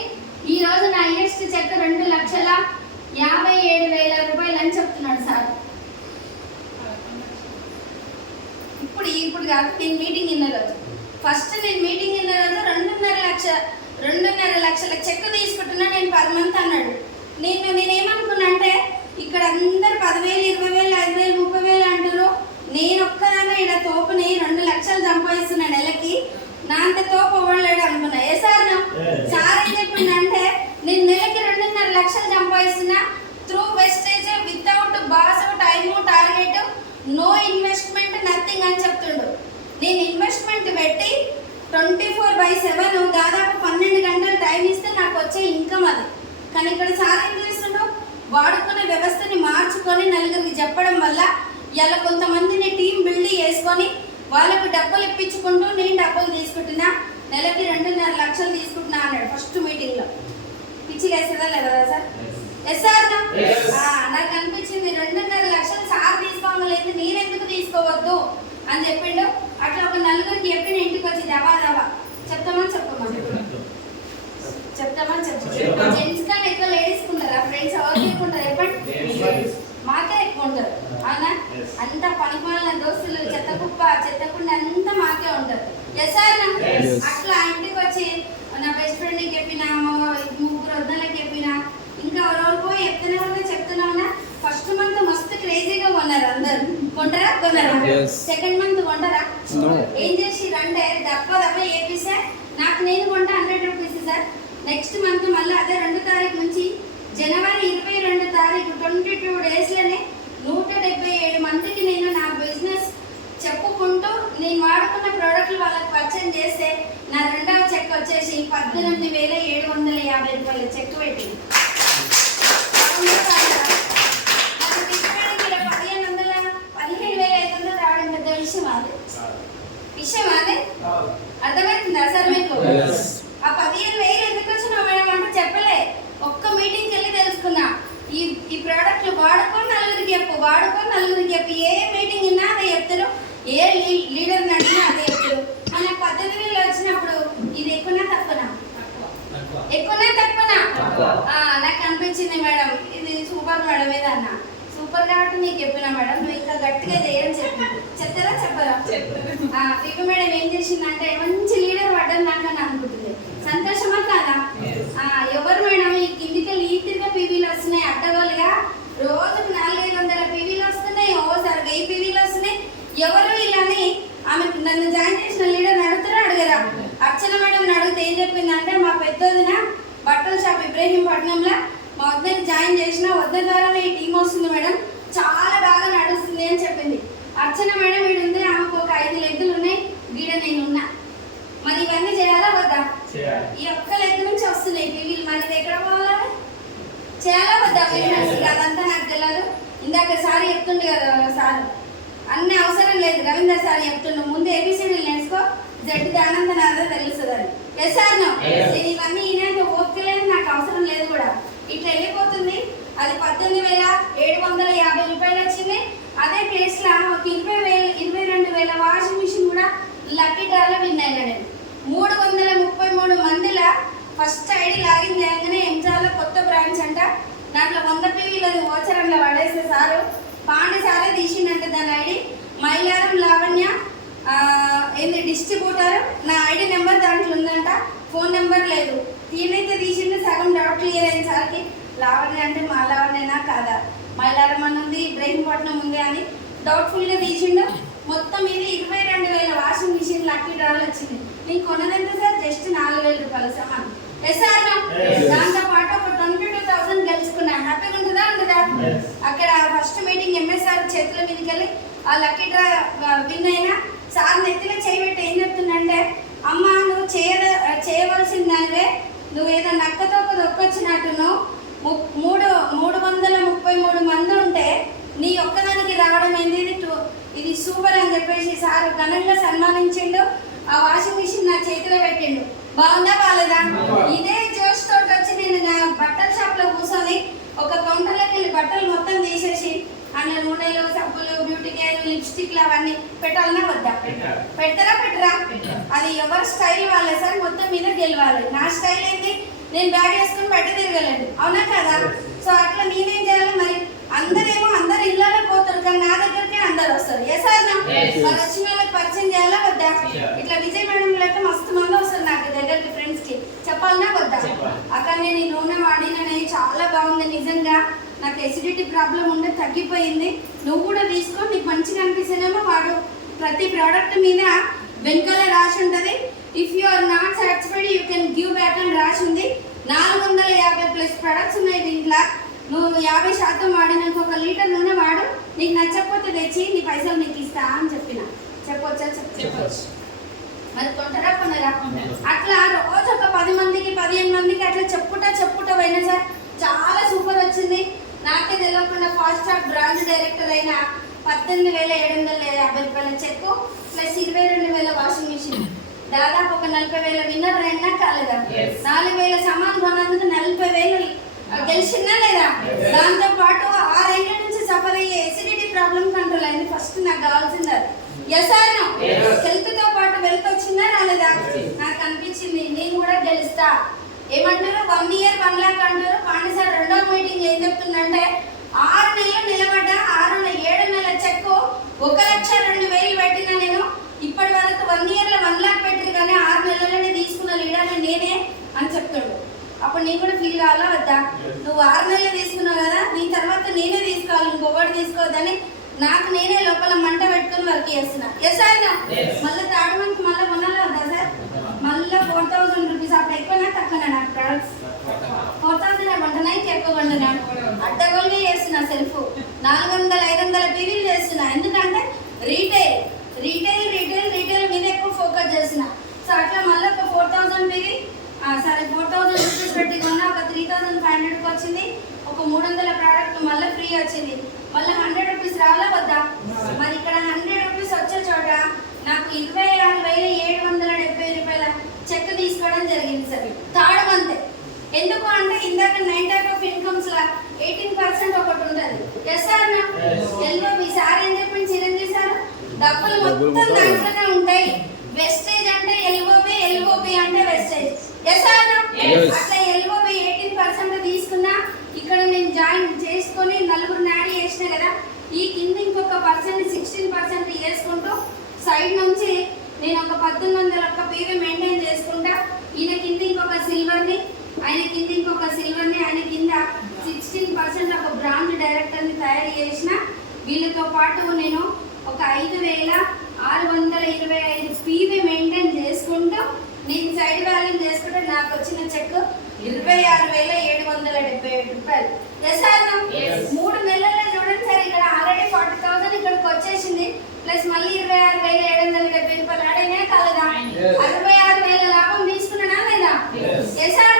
ఈరోజు నా ఇయర్స్ చెక్ 2,57,000 రూపాయలు అని చెప్తున్నాడు సార్. ఇప్పుడు కాదు, నేను మీటింగ్ ఇన్న రోజు ఫస్ట్ నేను మీటింగ్ ఇన్న రోజు 2.5 లక్షల చెక్ తీసుకుంటున్నా నేను పర్ మంత్ అన్నాడు. నేనేమనుకున్నా అంటే ఇక్కడ అందరు 10,000, 20,000, 5,000, 30,000 అంటారు, నేను ఒక్కదాన్ని ఇక్కడ తోపుని 2 లక్షలు సంపాదిస్తున్నా నెలకి, నా అంత తోపు ఇవ్వలేడు అనుకున్నా. సార్ ఏం చెప్పిందంటే, నేను నెలకి 2.5 లక్షలు సంపాదిస్తున్నా through wastage, without boss, time, target, no investment, nothing అని చెప్తుండు. నేను ఇన్వెస్ట్మెంట్ పెట్టి 24/7 దాదాపు 12 గంటలు టైం ఇస్తే నాకు వచ్చే ఇన్కమ్ అది. కానీ ఇక్కడ సార్ ఏం చేస్తుండో, వాడుకునే వ్యవస్థని మార్చుకొని నలుగురికి చెప్పడం వల్ల ఇలా కొంతమందిని టీం బిల్డ్ చేసుకొని వాళ్ళకు డబ్బులు ఇప్పించుకుంటూ నేను డబ్బులు తీసుకుంటున్నా, నెలకి 2.5 లక్షలు తీసుకుంటున్నా అన్నాడు ఫస్ట్ మీటింగ్లో. పిచ్చిగా వేస్తుందా లేదా సార్? నాకు అనిపించింది 2.5 లక్షలు సార్ తీసుకోగలేదు, నేను ఎందుకు తీసుకోవద్దు అని చెప్పిండు. అట్లా ఒక నలుగురికి చెప్పిన ఇంటికి వచ్చి దవా చెప్తామని జెంట్స్ కానీ ఎక్కువ లేడీస్ ఉంటారా ఫ్రెండ్స్? ఎవరికి ఎక్కువ ఉంటారు చెప్పండి? మాకే ఎక్కువ ఉంటారు అవునా? అంత పనిపాలన దోస్తులు, చెత్తకుండ అంతా మాకే ఉంటారు. అట్లా ఇంటికి వచ్చి నా బెస్ట్ ఫ్రెండ్కి చెప్పినా, 3 వద్దలకి చెప్పినా, ఇంకా ఎవరెవరికో చెప్తూనే ఉన్నా. ఫస్ట్ మంత్ మస్తు క్రేజీగా కొన్నారు అందరు. కొంటారా? సెకండ్ మంత్ కొంటారా? ఏం చేసిరంటే దప్ప ఏపిస్తే నాకు నేను కొంటా 100 రూపీస్ సార్. నెక్స్ట్ మంత్ మళ్ళీ అదే 2 తారీఖు నుంచి జనవరి 22 తారీఖు 22 డేస్లోనే 177 మందికి నేను నా బిజినెస్ చెప్పుకుంటూ నేను వాడుకున్న ప్రోడక్ట్లు వాళ్ళకి పర్చేజ్ చేస్తే నా 2వ చెక్ వచ్చేసి 18,750 రూపాయల చెక్ పెట్టింది. అవునా కాదా? మరి విషయానికి 15,500 రావడం పెద్ద విషయం అది. అర్థమవుతుందా సార్ మీకు? ఆ 15,000 ఎందుకు వచ్చినా మేడం అంటే చెప్పలే. ఒక్క మీటింగ్కి వెళ్ళి తెలుసుకున్నా. ఈ ప్రోడక్ట్లు వాడుకొని నలుగురికి చెప్పు. ఏ మీటింగ్ విన్నా అదే చెప్తారు, ఏ లీడర్ని అడిగినా అదే చెప్తారు. మన 18,000 వచ్చినప్పుడు ఇది ఎక్కువనా తక్కువనా? నాకు అనిపించింది మేడం ఇది సూపర్ మేడం ఏదన్నా సూపర్ కాబట్టి నీకు చెప్పినా మేడం నువ్వు ఇంకా గట్టిగా చేయని చెప్తారా చెప్పరా? పిపి మేడం ఏం చేసిందంటే మంచి లీడర్ పడ్డది నాకు అని అనుకుంటుంది. సంతోషమా కాదా? ఎవరు మేడం ఈ కిందికి ఈతిగా పీవీలు వస్తున్నాయి అడ్డగోలుగా, రోజుకు 400-500 పీవీలు వస్తున్నాయి, ఓసారి 1000 పీవీలు వస్తున్నాయి. ఎవరు ఇలాని ఆమె నన్ను జాయిన్ చేసిన లీడర్ అడుగుతారా అడగరా? అర్చన మేడం అడిగితే ఏం చెప్పిందంటే మా పెద్దదిన బట్టల షాప్ ఇబ్రహీంపట్నంలో మా వద్దని జాయిన్ చేసిన వద్ద ద్వారా ఈ టీం వస్తుంది మేడం, చాలా బాగా నడుస్తుంది అని చెప్పింది. అర్చన మేడం వీడు ఉంది, ఆమెకు ఒక 5 లెగ్గులు ఉన్నాయి, గీడ నేను ఉన్నా. మరి ఇవన్నీ చేయాలా వద్దా? ఈ ఒక్క లెగ్ నుంచి వస్తున్నాయి టీవీలు, మరి ఎక్కడ పోవాలి? చేయాలా వద్దా? అదంతా నాకు తెలియదు. ఇందాక సార్ చెప్తుండే కదా సార్, అన్ని అవసరం లేదు రవీందర్ సార్ చెప్తుండే, ముందు ఏబిసిడీలు నేర్చుకో, జడ్డి ఆనందనాథ తెలుస్తుంది అని. ఎస్ సార్ నేను ఇవన్నీ ఈయన ఓపికలేదు, నాకు అవసరం లేదు కూడా. ఇట్లా వెళ్ళిపోతుంది. అది 18,750 రూపాయలు వచ్చింది. అదే ప్లేస్లో ఒక 22,000 వాషింగ్ మిషన్ కూడా లక్కీ డ్రాలో విన్ అయినాడు. 333 మందిలో ఫస్ట్ ఐడి లాగిన్ చేయగానే ఎంజాలో కొత్త బ్రాంచ్ అంట, దాంట్లో 100 పీవీలది ఓచరంలో పడేసే సారు పాండి సారే తీసిండంటే దాని ఐడి. మైలారం లావణ్య ఏంది డిస్ట్రిబ్యూటర్, నా ఐడి నెంబర్ దాంట్లో ఉందంట, ఫోన్ నెంబర్ లేదు. ఈయనైతే తీసిండు, సగం డౌట్ క్లియర్ అయింది సార్కి. లావణ్య అంటే మా లావణ్యనా కాదా, మైలారం అని ఉంది, ఇబ్రహీంపట్నం ఉంది అని డౌట్ఫుల్గా తీసిండు. మొత్తం ఇది 22,000 వాషింగ్ మిషన్ లక్కీ డ్రాలు వచ్చింది. నీకు కొన్నదంటే సార్ జస్ట్ 4,000 రూపాయలు సమానం. ఎస్ సార్ దాంతో పాటు ఒక 22,000 గెలుచుకున్నా. హ్యాపీగా ఉంటుందా ఉండదా? అక్కడ ఫస్ట్ మీటింగ్ ఎంఎస్ఆర్ చేతుల మీదకి వెళ్ళి ఆ లక్కీ డ్రా విన్ అయినా సార్ నెత్తిలో చేయబెట్టి ఏం చెప్తుందంటే, అమ్మ నువ్వు చేయవలసిన దానివే, నువ్వు ఏదో నక్కతో దొక్కొచ్చినట్టు నువ్వు 333 మంది ఉంటే నీ ఒక్కదానికి రావడం ఏంది, ఇది సూపర్ అని చెప్పేసి సార్ ఘనంగా సన్మానించిండు. ఆ వాషింగ్ మిషన్ నా చేతిలో పెట్టిండు. బాగుందా బాలేదా? ఇదే జోష్ తోటి వచ్చి నేను నా బట్టల షాప్లో కూర్చొని ఒక కౌంటర్లోకి వెళ్ళి బట్టలు మొత్తం తీసేసి అందులో నూనెలు, సబ్బులు, బ్యూటీ కేర్, లిప్స్టిక్లు అవన్నీ పెట్టాలన్నా వద్దా? పెడతారా పెట్టరా? అది ఎవరి స్టైల్ వాళ్ళే సార్, మొత్తం మీద గెలవాలి. నా స్టైల్ ఏంటి, నేను బ్యాగ్ వేసుకుని బయట తిరగలేదు, అవునా కదా? సో అట్లా నేనేం చేయాలి మరి? అందరూ ఇళ్ళలో పోతారు కానీ నా దగ్గరికి అందరు వస్తారు. ఏ సార్ మరి వచ్చిన వాళ్ళకి పరిచయం చేయాలా వద్దా? ఇట్లా విజయ్ మేడం అయితే మస్తు మంది వస్తారు నాకు దగ్గరికి, ఫ్రెండ్స్ కి చెప్పాలన్నా వద్దా? అక్కడ నేను ఈ నూనె వాడిననే చాలా బాగుంది నిజంగా, నాకు ఎసిడిటీ ప్రాబ్లం ఉండే తగ్గిపోయింది. నువ్వు కూడా తీసుకో, నీకు మంచిగా అనిపిస్తేనేమో వాడు. ప్రతి ప్రోడక్ట్ మీద వెనకాల రాసి ఉంటుంది, if you are not satisfied you can give back అని రాసి ఉంది. 450+ ప్రొడక్ట్స్ ఉన్నాయి దీంట్లో. నువ్వు 50% వాడినాక 1 లీటర్ నూనె వాడు, నీకు నచ్చకపోతే తెచ్చి నీ పైసలు నీకు ఇస్తా అని చెప్పిన. చెప్పొచ్చా? చెప్పొచ్చు. మరి కొంటారా కొనరా? అట్లా రోజు ఒక 10 మందికి 15 మందికి అట్లా చెప్పుట పోయినా సార్ చాలా సూపర్ వచ్చింది. నాకే తెలియకుండా ఫాస్ట్ ట్రాక్ బ్రాంచ్ డైరెక్టర్ అయిన 18,750 రూపాయల చెక్ ప్లస్ 22,000 వాషింగ్ మిషన్, దాదాపు ఒక 40,000 విన్నర్ అయినా కాలేదా? 4,000 సామాన్ కొన్నందుకు 40,000 గెలిచిందా లేదా? దాంతో పాటు 6 ఏళ్ళ నుంచి సఫర్ అయ్యే ఎసిడిటీ ప్రాబ్లం కంట్రోల్ అయింది. ఫస్ట్ నాకు కావాల్సింది అది. Yes or no? హెల్త్ తో పాటు వెల్త్ వచ్చిందా రాలేదా? నాకు అనిపించింది నేను కూడా గెలుస్తా. ఏమంటారు 1 year 1 lakh అంటారు. పాండి సార్ రెండో మీటింగ్ ఏం చెప్తుందంటే 6 నెలలు నిలబడ్డా 7 నెలల చెక్ 1,02,000 పెట్టినా నేను. ఇప్పటి వరకు 1 year లో 1 lakh పెట్టిరు కానీ 6 నెలలనే తీసుకున్న లీడర్ నేనే అని చెప్తాడు. అప్పుడు నేను కూడా ఫీల్ కావాలా వద్దా? నువ్వు 6 నెలలు తీసుకున్నావు కదా, నీ తర్వాత నేనే తీసుకోవాలి, ఇంకొకటి తీసుకోవద్దని నాకు నేనే లోపల మంట పెట్టుకుని వర్క్ చేస్తున్నా. ఎస్ అయినా మళ్ళీ థర్డ్ మంత్ మళ్ళీ కొనాలా వద్దా సార్? మళ్ళీ 4,000 రూపీస్. అప్పుడు ఎక్కువనా తక్కువనా? నాకు ప్రొడక్ట్స్ 4,000 కొంటున్నా, ఇంకెక్కువ కొంటున్నా. అడ్డగోలుగా చేస్తున్నా. సెల్ఫ్ 400-500 పీవీలు చేస్తున్నా. ఎందుకంటే రీటైల్ మీద ఎక్కువ ఫోకస్ చేస్తున్నా. సో అట్లా మళ్ళీ ఒక 4,000 పీవీ 4,000 రూపీస్ పెట్టి కొన్నా, ఒక 3,500కి వచ్చింది. ఒక 300 ప్రోడక్ట్ మళ్ళీ ఫ్రీ వచ్చింది, మళ్ళీ 100 రూపీస్ రావాలా వద్దా? మరి ఇక్కడ 100 రూపీస్ వచ్చే చోట నాకు 26,770 రూపాయల చెక్ తీసుకోవడం జరిగింది సార్. థర్డ్ మంత్ ఎందుకు అంటే ఇందాక 9 టైప్ ఆఫ్ ఇన్కమ్స్ లా 18% ఒకటి ఉంటుంది. ఎస్ సార్ నా ఎల్ఓబి సార్ ఏం చెప్పింది చిరంజీవి సార్, డబ్బులు మొత్తం దాంట్లోనే ఉంటాయి. వెస్టేజ్ అంటే ఎల్ఓబి, ఎల్ఓబి అంటే వెస్టేజ్. ఎస్ సార్ నా అట్లా ఎల్ఓబి 18% తీసుకున్నా. ఇక్కడ నేను జాయిన్ చేసుకొని నలుగురు యాడ్ చేసిన కదా, ఈ కింద ఇంకొక పర్సెంట్ 16% చేసుకుంటూ సైడ్ నుంచి నేను ఒక 1900 ఒక్క పీవీ మెయింటైన్ చేసుకుంటా. ఈయన కింద ఇంకొక సిల్వర్ని, ఆయన కింద ఇంకొక సిల్వర్ని, ఆయన కింద 16% ఒక బ్రాంచ్ డైరెక్టర్ని తయారు చేసిన. వీళ్ళతో పాటు నేను ఒక 5,625 పీవీ మెయింటైన్ చేసుకుంటూ నేను సైడ్ వాల్యూమ్ చేసుకుంటే నాకు వచ్చిన చెక్ 26,777 రూపాయలు. ఎస్ సార్ 3 నెలల్లో చూడండి సార్, ఇక్కడ ఆల్రెడీ 40,000 ఇక్కడికి వచ్చేసింది, ప్లస్ మళ్ళీ 26,770 రూపాయలు ఆడైనా కాలేదా? 66,000 లాభం తీసుకున్నానా లేదా? ఎస్ సార్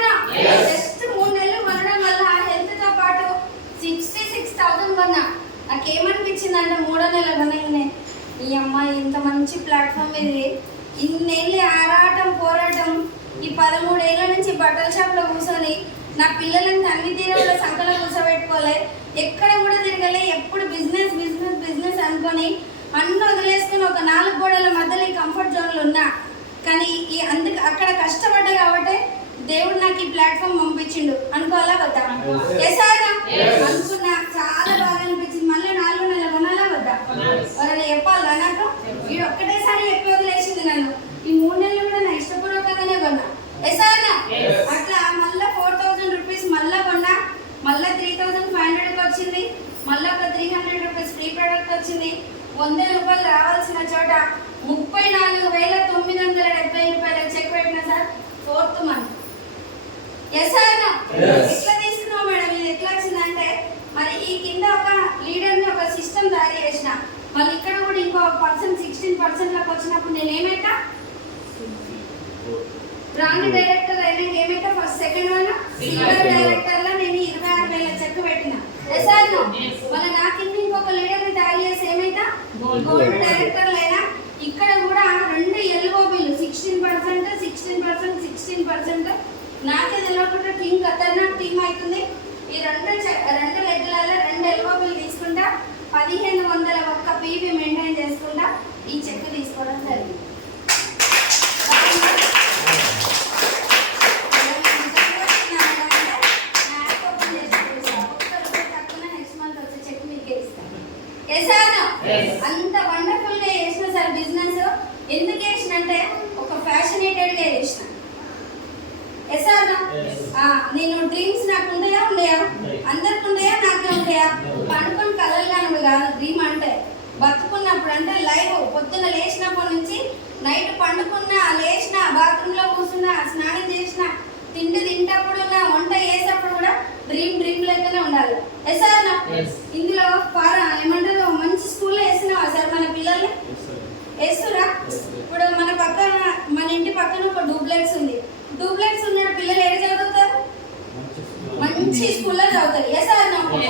జస్ట్ 3 నెలలు కొనడం వల్ల హెల్త్ తో పాటు 66,000 కొన్నా. నాకేమనిపించింది అంటే 3 నెలలు కొనగానే ఈ అమ్మాయి ఇంత మంచి ప్లాట్ఫామ్ ఇది, ఇన్నేళ్ళ ఆరాటం పోరాటం, ఈ 13 ఏళ్ళ నుంచి బట్టల షాప్లో కూర్చొని నా పిల్లలని అన్ని తీరాల సంకలో కూర్చోబెట్టుకోలే, ఎక్కడ కూడా తిరగలే, ఎప్పుడు బిజినెస్ బిజినెస్ బిజినెస్ అనుకొని అన్ని వదిలేసుకుని ఒక 4 గోడల మధ్యలో ఈ కంఫర్ట్ జోన్లో ఉన్నా. కానీ ఈ అందుకు అక్కడ కష్టపడ్డా కాబట్టి దేవుడు నాకు ఈ ప్లాట్ఫామ్ పంపించిండు అనుకోవాలా వద్దా? అనుకున్నా, చాలా బాగా అనిపించింది. మళ్ళీ 4 నెలలు కొనాలా వద్దా? ఎవరైనా చెప్పాలా నాకు? వీడు ఒక్కటేసారి చెప్పి వదిలేసింది నన్ను. ఈ 3 నెలలు కూడా నా ఇష్టపూర్వకంగానే కొన్నా. అట్లా మళ్ళీ 4,000 రూపీస్ మళ్ళీ కొన్నా, మళ్ళీ 3,500కి వచ్చింది, మళ్ళీ ఒక 300 రూపీస్ ఫ్రీ ప్రోడక్ట్ వచ్చింది. 100 రూపాయలు రావాల్సిన చోట 34,970 రూపాయల చెక్ పెట్టిన sir 4th month. Yes sir ఎట్లా తీసుకున్నావు మేడం, ఇది ఎట్లా వచ్చిందంటే మరి ఈ కింద ఒక లీడర్ని ఒక సిస్టమ్ తయారు చేసిన, మళ్ళీ ఇక్కడ కూడా ఇంకో పర్సన్ 16%లకు వచ్చినప్పుడు నేను ఏమైనా బ్రాండ్ డైరెక్టర్ అయినా ఏమైతే first second one silver director లో నేను 26,000 చెక్ పెట్టిన. మళ్ళీ నా కింద ఇంకొక లీడర్ ని తయారు చేసి ఏమైతే గోల్డ్ డైరెక్టర్ అయినా ఇక్కడ కూడా 2 ఎల్ఓబీలు 16% నాకే తెలియకుండా టీం ఖతర్నాక్ టీం అవుతుంది. ఈ 2 లెగ్లలో 2 ఎల్ఓబీలు తీసుకుంటా 1,500 ఒక్క పీవీ మెయింటైన్ చేసుకుంటా ఈ చెక్ తీసుకోవడం జరిగింది. అంత వండర్ఫుల్ గా చేసిన సార్ బిజినెస్. ఎందుకు చేసిన అంటే ఒక ఫ్యాషనేటెడ్ గా చేసిన. నేను డ్రీమ్స్ నాకు ఉండయా అందరికి ఉండయా నాకే ఉండయా? పండుకొని కలలు కానుడు కాదు డ్రీమ్ అంటే, బతుకున్నప్పుడు అంటే లైవ్ పొద్దున్న లేచినప్పటి నుంచి నైట్ పండుకున్నా, లేచిన బాత్రూమ్ లో కూర్చున్నా, స్నానం చేసిన, తిండి తింటప్పుడు వంట చేసేటప్పుడు కూడా డ్రీమ్ లెక్కనే ఉండాలి. ఇందులో ఏమంటారు మంచి స్కూల్లో వేస్తున్నావా సార్ మన పిల్లల్ని? వేస్తురా? ఇప్పుడు మన ఇంటి పక్కన ఒక డూప్లెక్స్ ఉంది. డూప్లెక్స్ ఉన్న పిల్లలు ఏడ చదువుతారు? మంచి స్కూల్లో చదువుతారు.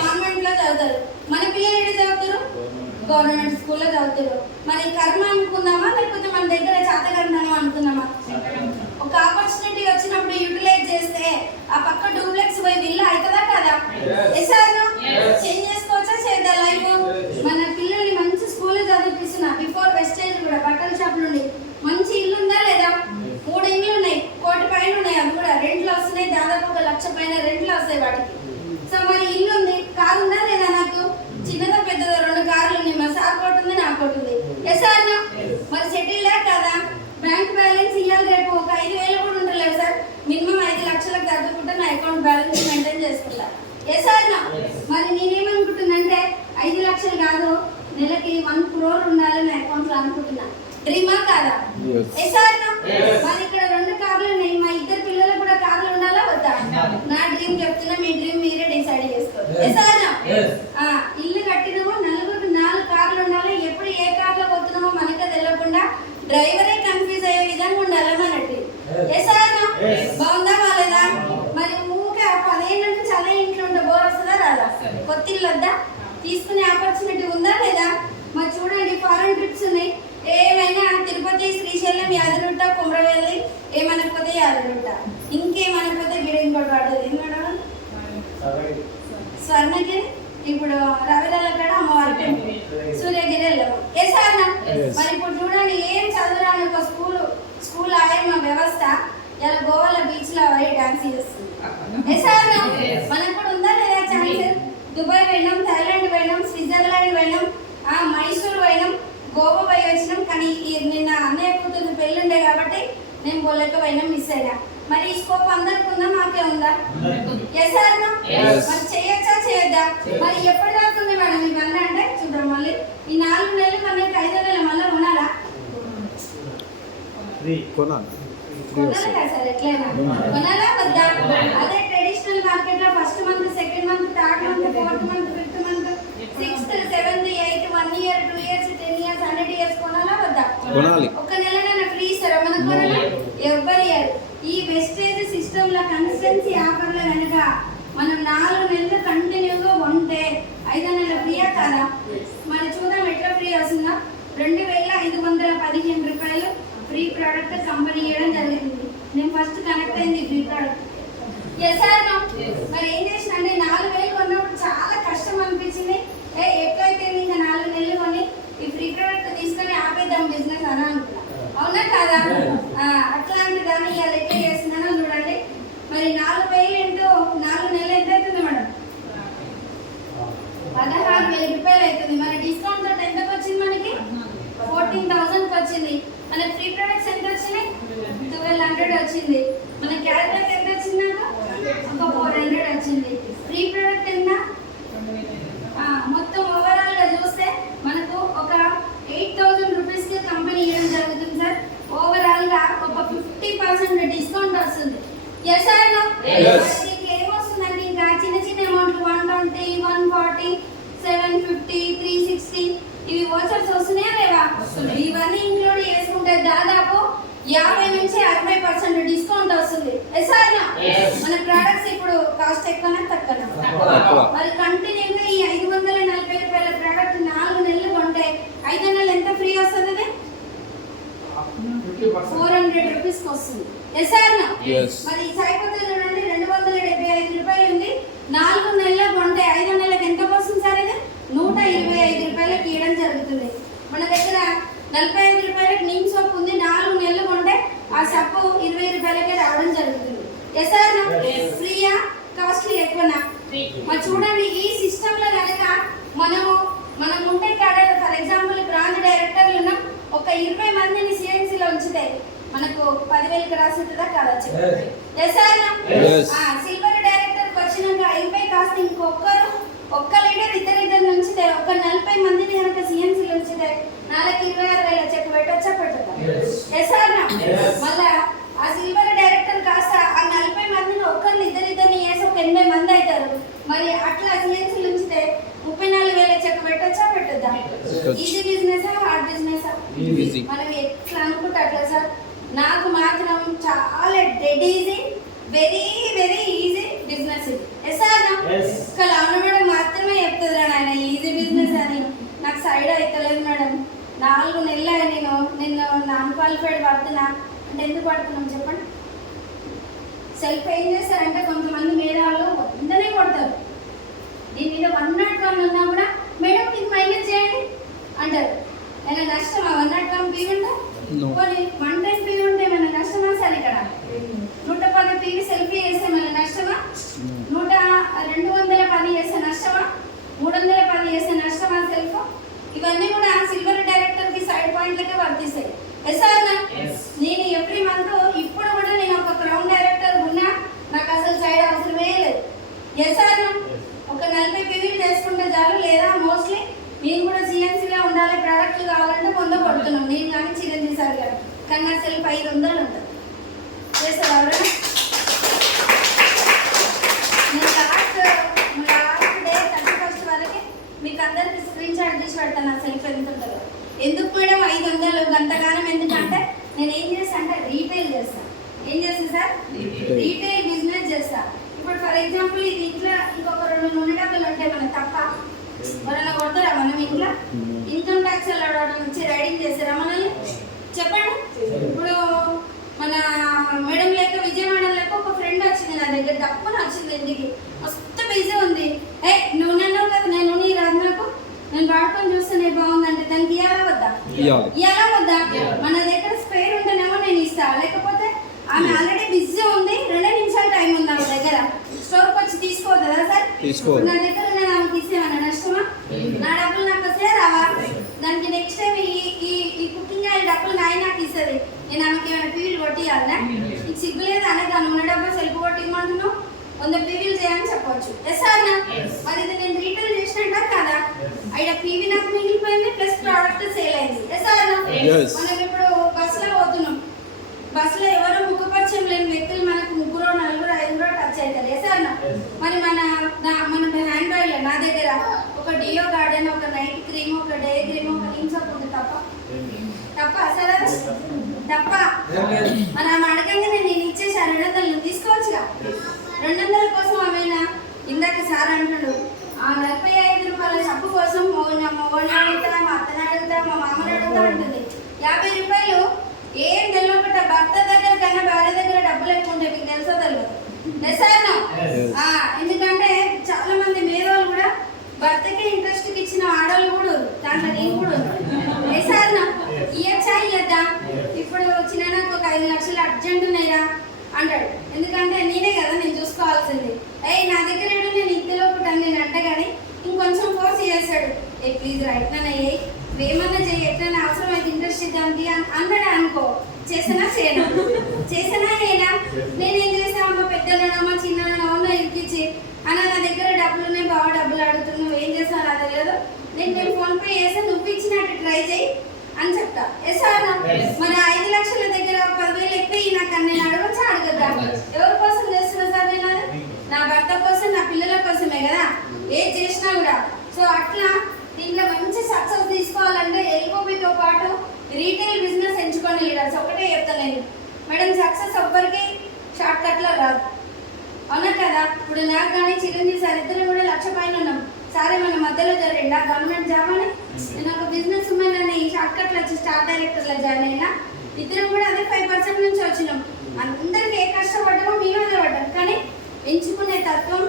కాన్వెంట్ లో చదువుతారు. మన పిల్లలు ఏడ చదువుతారు? గవర్నమెంట్ స్కూల్లో చదువుతారు. మరి కర్మ అనుకుందామా లేకపోతే మన దగ్గర చేతగంటామా అనుకుందామా? ఒక ఆపర్చునిటీ వచ్చినప్పుడు యూటిలైజ్ చేస్తే ఆ పక్క డూప్లెక్స్ పోయి విల్లా అవుతుందా కదా? చేంజ్ చేసుకోవచ్చా చేద్దా లైఫ్? మన పిల్లల్ని మంచి స్కూల్లో చదివిస్తున్నా. బిఫోర్ వెస్టేజ్ కూడా బట్టల షాప్ నుండి మంచి ఇల్లు ఉందా లేదా? 3 ఇండ్లు ఉన్నాయి, 1 కోటి పైన ఉన్నాయి. అవి కూడా రెంట్లు వస్తున్నాయి, దాదాపు 1 లక్ష పైన రెంట్లు వస్తాయి వాటికి. సో మరి ఇల్లు ఉంది, కారు ఉందా లేదా? నాకు చిన్నదా పెద్దదా 2 కార్లు ఉన్నాయి. మా సార్ కోటి ఉంది, నా కోటి ఉంది. మరి సెటిల్ కదా? బ్యాంక్ బ్యాలెన్స్ ఇవ్వాలి, రేపు ఒక 5,000 కూడా ఉండలేదు సార్. మినిమం 5 లక్షలకు తగ్గుకుంటే నా అకౌంట్ బ్యాలెన్స్ మెయింటైన్ చేసుకుంటా. మరి నేనేమనుకుంటున్నానంటే 5 లక్షలు కాదు, నెలకి 1 crore ఉండాలి నా అకౌంట్ లో అనుకుంటున్నా. డ్రీమా కాదా? మరి ఇక్కడ 2 కార్లు ఉన్నాయి, మా 2 పిల్లలు కూడా కార్లు ఉండాలా వద్దా? నా డ్రీమ్ చెప్తున్నా, మీ డ్రీమ్ మీరే డిసైడ్ చేసుకోండి. ఇల్లు కట్టినామో 4 కార్లు ఉండాలి. ఎప్పుడు ఏ కార్లో పోతున్నామో మనకే తెలియకుండా డ్రైవరే కన్ఫ్యూజ్ అయ్యే విధంగా ఉండాలి మన డ్రీమ్. బాగుందా బాలేదా? మరి ఊకే 10 ఏళ్ళ నుంచి అదే ఇంట్లో ఉంటే బోర్ వస్తుందా కొత్తిల్లు వద్దా? తీసుకునే ఆపర్చునిటీ ఉందా లేదా? మరి చూడండి ఫారెన్ ట్రిప్స్ ఉన్నాయి. ఏమైనా తిరుపతి, శ్రీశైలం, యాదగిరిగుట్ట, కుమ్రవెల్లి, ఏమనకపోతే యాదగిరిగుట్ట, ఇంకేమనకపోతే గిరింకోట పడ్డది. మేడం స్వర్ణగిరి, ఇప్పుడు రవిరాల కాడ అమ్మవారి టెంపుల్, సూర్యగిరి వెళ్ళాము. ఎసార్నా? మరి ఇప్పుడు చూడండి, ఏం చదువురాని ఒక స్కూల్ ఆయమ్మ వ్యవస్థ ఇలా గోవాల బీచ్ లో అవి డాన్స్ చేస్తుంది. ఎసార్నా? మనకు కూడా ఉందా లేదా ఛాన్స్? దుబాయ్ పోయినాం, థాయిలాండ్ పోయినాం, స్విట్జర్లాండ్ పోయినాం, మైసూర్ పోయినాం, గోవా పోయి వచ్చినాం. కానీ నిన్న అన్నయ్య కూతురు పెళ్ళుండే కాబట్టి నేను పోలేకపోయినా, మిస్ అయినా. మరి ఈ స్కోప్ అందరికి ఉందా, మాకే ఉందా? ఎసార్నా? మరి చేయొచ్చా చేయొద్దా? మరి ఎప్పుడు దాకుంది మేడం ఇవన్నీ అంటే చూద్దాం. మళ్ళీ ఈ 4 నెలలు మనకి 5 నెలలు మళ్ళీ కొనాలా? కొనాలి కదా సార్, ఎట్లయినా కొనాలా వద్దా? అదే ట్రెడిషనల్ మార్కెట్ లో first month, second month, third month, fourth month, fifth month, 6th, 7th, 8th, 1 year, 2 years, 10 years, 100 years కొనాలా వద్దా? ఒక నెలనైనా ఫ్రీ ఇస్తారా మనకు? కొనాలా? ఎవ్వరు ఇయ్యరు. ఈ వెస్టేజ్ సిస్టమ్ లో కన్సిస్టెన్సీ ఆఫర్ల కనుక మనం 4 నెలలు కంటిన్యూగా ఉంటే 5 నెలల ఫ్రీయా కాదా? మరి చూద్దాం ఎట్లా ఫ్రీ వస్తుందా. 2515 రూపాయలు ఫ్రీ ప్రోడక్ట్ కంపెనీ ఇవ్వడం జరిగింది. నేను ఫస్ట్ కనెక్ట్ అయింది ఫ్రీ ప్రోడక్ట్. మరి ఏం చేసిన అంటే 4000 కొన్నప్పుడు చాలా కష్టం అనిపించింది. ఎట్లయితే ఇంకా 4 నెలలు కొని ఈ ఫ్రీ ప్రోడక్ట్ తీసుకొని ఆపేద్దాం బిజినెస్ అని అనుకున్నా. అవునా కాదా? అట్లాంటి దాన్ని ఇలా ఎట్లా చేస్తున్నానో చూడండి. మరి 4000 ఇంటూ 4 నెలలు ఎంత అవుతుంది మేడం? 16,000 రూపాయలు అవుతుంది. మరి డిస్కౌంట్ తోటి ఎంతకు వచ్చింది మనకి? 14,000కి వచ్చింది. మన ఫ్రీ ప్రొడక్ట్స్ ఎంత వచ్చినాయి? 1200 వచ్చింది. మన క్యాష్ బ్యాక్ ఎంత వచ్చింది? ఒక 400 వచ్చింది. ఫ్రీ ప్రొడక్ట్ ఎంత? మొత్తం ఓవరాల్ గా చూస్తే మనకు ఒక 8,000 రూపీస్ కి కంపెనీ ఇవ్వడం జరుగుతుంది సార్. ఓవరాల్ గా ఒక 50% డిస్కౌంట్ వస్తుంది. Yes or no? దీనికి ఏమొస్తుందంటే ఇంకా చిన్న చిన్న అమౌంట్లు 120, 140, 750, 360 ఇవి వాచర్స్ వస్తున్నాయా లేవా? ఇవన్నీ ఇంక్లూడ్ చేసుకుంటే దాదాపు 50 నుంచి 60% డిస్కౌంట్ వస్తుంది. Yes or no? మన ప్రొడక్ట్స్ ఇప్పుడు కాస్ట్ ఎక్కువనా తక్కువనా? మరి కంటిన్యూగా ఈ 540 రూపాయల ప్రొడక్ట్ 4 నెలలు కొంటే 5 నెలలు ఎంత ఫ్రీ వస్తుంది? 400 రూపీస్ వస్తుంది. Yes or no? మరి సైపోతే చూడండి 275 రూపాయలు ఉంది. 4 నెలలు కొంటే 5 నెలలకు ఎంత వస్తుంది సార్? ఇది 125 రూపాయలకి ఇవ్వడం జరుగుతుంది. మన దగ్గర 45 రూపాయలకి నీమ్ సోప్ ఉంది. 4 నెలలు కొంటే ఆ సబ్బు 20 రూపాయలకే రావడం జరుగుతుంది. Yes or no? ఫ్రీయా కాస్ట్లీ ఎక్కువనా? మరి చూడండి ఈ సిస్టమ్ లో కనుక మనం ఉంటే కాడ ఫర్ ఎగ్జాంపుల్ బ్రాంచ్ డైరెక్టర్లు ఉన్న ఒక 20 మందిని సిఎన్సీలో ఉంచితే మనకు 10,000కి రాసుంటుందా కాదా చెప్పండి? Yes or no? సిల్వర్ డైరెక్టర్కి వచ్చినాక 20 కాస్త ఒక్క లీడర్ ఇద్దరిద్దరు ఉంచితే ఒక 40 మందిని కనుక సిఎన్సీలో ఉంచితే 26,000 చెక్ పెట్టొచ్చా పెట్టదా? Yes or no? మళ్ళా ఆ సిల్వర్ డైరెక్టర్ కాస్త ఆ 40 మందిని ఒక్కరిని ఇద్దరిద్దరిని వేసి ఒక 80 మంది అవుతారు. మరి అట్లా సిఎన్సీలు ఉంచితే 34,000 చెక్ పెట్టొచ్చా పెట్టద్దా? Easy business hard business? మనం ఎట్లా అనుకుంటే అట్లా సార్. నాకు మాత్రం చాలా dead easy, very very easy business ఇది. Yes or no? Lavana madam మాత్రమే చెప్తుంది ఆయన ఈజీ బిజినెస్ అని. నాకు సైడ్ అవుతలేదు మేడం. 4 నెలలు నేను నాన్ క్వాలిఫైడ్ పడుతున్నా అంటే ఎందుకు పడుతున్నాం చెప్పండి? సెల్ఫ్ ఏం చేస్తారంటే కొంతమంది మేడాలు వందనే కొడతారు. దీని మీద 101 ఉన్నా కూడా మేడం మీకు మైనస్ చేయండి అంటారు. ఏమైనా నష్టమా? 101 పీ ఉంటే కొన్ని 110 పీ ఉంటే ఏమైనా నష్టమా సార్? ఇక్కడ 110 పీవి సెల్ఫీ చేస్తే ఏమైనా నష్టమా? 210 చేస్తే నష్టమా? 310 చేస్తే నష్టమా సెల్ఫ్? ఇవన్నీ కూడా సిల్వర్ డైరెక్టర్ కి సైడ్ పాయింట్లకే వర్తిస్తాయి. Yes or no? నేను ఎవ్రీ మంత్ ఇప్పుడు కూడా నేను ఒక క్రౌన్ డైరెక్టర్ ఉన్నా నాకు అసలు సైడ్ అవసరమే లేదు. Yes or no? ఒక 40 పీవీలు చేసుకుంటే చాలు. లేదా మోస్ట్లీ నేను కూడా సిఎన్సీలో ఉండాలి, ప్రోడక్ట్లు కావాలంటే పొందబడుతున్నాం. నేను కానీ చిరంజీవి సార్ గారు కన్నా సెల్ఫ్ 500 ఉంటుంది. చేస్తారు ఎవరైనా? నేను లాస్ట్ డే 31st వరకు మీకు అందరికి స్క్రీన్ షాట్ తీసి పెడతాను నా సెల్ఫ్ ఎంత ఉంటుందో. ఎందుకు మేడం 500 గంటగానం? ఎందుకంటే నేను ఏం చేస్తాను అంటే రీటైల్ చేస్తాను. ఏం చేస్తాను సార్? రీటైల్ బిజినెస్ చేస్తాను. ఇప్పుడు ఫర్ ఎగ్జాంపుల్ ఇది ఇంట్లో ఇంకొక 2 నూనె డబ్బాలు ఉంటాయి మన తప్ప ఎవరైనా కొడతారా మనం ఇంట్లో? ఇన్కమ్ ట్యాక్స్ వాళ్ళు వచ్చి రైడింగ్ చేస్తారా మనల్ని? చెప్పండి. ఇప్పుడు మన మేడం లేక విజయవాడ లేక ఒక ఫ్రెండ్ వచ్చింది నా దగ్గర, తప్పని వచ్చింది ఇంటికి, మస్తు బిజీ ఉంది. నువ్వు నన్ను కదా, నేను నీ రాదు, నాకు నేను వాడుకొని చూస్తేనే బాగుందంటే దానికి ఇయ్యాలా వద్దా? ఇయ్యాలా వద్దా? మన దగ్గర స్పేర్ ఉంటేనేమో నేను ఇస్తా, లేకపోతే ఆమె ఆల్రెడీ బిజీ ఉంది, 2 నిమిషాలు టైం ఉంది ఆమె దగ్గర, స్టోర్కి వచ్చి తీసుకోవద్దా సార్? నా దగ్గర నేను ఆమెకి ఇస్తేమన్నా నష్టమా? నా డబ్బులు నాకు వస్తే రావా? దానికి నెక్స్ట్ టైం ఈ కుకింగ్ ఆయిల్ డబ్బులు నాకు ఇస్తుంది, నేను ఆమెకి ఏమైనా పీవీలు కొట్టియాలనా? నీకు సిగ్గులేదు అనే దాన్ని ఉన్న డబ్బులు సెల్ఫ్ కొట్టిమంటున్నావు, 100 పీవీలు చేయని చెప్పవచ్చు. ఎస్ అన్నా? మరి ఇది నేను రీటైల్ చేసినట్ట కదా, అయినా పీవీ నాకు మిగిలిపోయింది ప్లస్ ప్రోడక్ట్ సేల్ అయింది. ఎస్ అన్నా? మనం ఇప్పుడు బస్సులో పోతున్నాం, బస్సులో ఎవరో ముఖపరిచయం లేని వ్యక్తులు మనకు 3, 4, 5 టచ్ అవుతారు. ఎస్ అన్నా? మరి మన హ్యాండ్ బ్యాగ్ నా దగ్గర ఒక డియో గార్డెన్, ఒక నైట్ క్రీమ్, ఒక డే క్రీమ్, ఒక నీమ్ సోప్ ఉంది, తప్ప అసలు తప్ప మన ఆమె అడగంగా నేను ఇచ్చేసాను, 200 తీసుకోవచ్చుగా. 200 కోసం ఆమెనా? ఇందాక సార్ అంటున్నాడు 45 రూపాయల సబ్బు కోసం మా ఓన్ అడుగుతా, మా అత్తని అడుగుతా, మా మామని అడుగుతా అంటుంది. 50 రూపాయలు ఏం తెలియకట భర్త దగ్గర కన్నా భార్య దగ్గర డబ్బులు ఎక్కువ ఉంటాయి, మీకు తెలుసో తెలియదు? ఎందుకంటే చాలా మంది మేధావులు కూడా భర్తకి ఇంట్రెస్ట్ ఇచ్చిన ఆడవాళ్ళు కూడా, దాంట్లో నేను కూడా ఇయ్యచ్చా ఇయ్యద్దా? ఇప్పుడు వచ్చిన నాకు ఒక 5 లక్షలు అర్జెంట్ ఉన్నాయిరా అంటాడు, ఎందుకంటే నేనే కదా నేను చూసుకోవాల్సింది. నా దగ్గర నేను ఇంతలో ఒకటి నేను అంట, కానీ ఇంకొంచెం ఫోర్స్ చేస్తాడు, ప్లీజ్ రా ఎట్లన్నా ఏమన్నా చెయ్యి, ఎట్లన్నా అవసరం అయితే ఇంట్రెస్ట్ ఇద్దాంకి అన్నాడు అనుకో, చేసినా ఏనా? నేనేం చేస్తా, అమ్మ పెద్దనమ్మా చిన్ననమ్మ ఇరికిచ్చి అన్న నా దగ్గర డబ్బులు ఉన్నాయి, బాగా డబ్బులు అడుగుతుంది, నువ్వు ఏం చేస్తావు నాకు తెలియదు, నేను ఫోన్పే చేస్తే నువ్వు ఇచ్చినట్టు ట్రై చేయి అని చెప్తా. ఎస్ అన్నా? మన 5 లక్షల దగ్గర 10,000 ఎక్కువ నాకు నేను అడగచ్చా అడగద్దా? ఎవరి కోసం చేస్తున్నా సార్ నేను? నా భర్త కోసం, నా పిల్లల కోసమే కదా ఏది చేసినా కూడా. సో అట్లా దీంట్లో మంచి సక్సెస్ తీసుకోవాలంటే ఎల్ఓబితో పాటు రీటైల్ బిజినెస్ ఎంచుకొని లీడర్స్ ఒకటే చెప్తాను నేను మేడం, సక్సెస్ ఒక్కరికి షార్ట్ కట్లో రాదు, అవునా కదా? ఇప్పుడు నాకు కానీ చిరంజీవి సార్ ఇద్దరు కూడా 1,00,000 పైన ఉన్నాం, సరే మన మధ్యలో జరిగిందా గవర్నమెంట్ జాబ్ అని? నేను ఒక బిజినెస్ ఉమెన్ అని షార్ట్ కట్లో వచ్చి స్టార్ డైరెక్టర్లో జాయిన్ అయినా, ఇద్దరం కూడా అదే 5% నుంచి వచ్చినాం. అందరికి ఏ కష్టపడ్డామో మేము పడ్డాం, కానీ ఎంచుకునే తత్వం,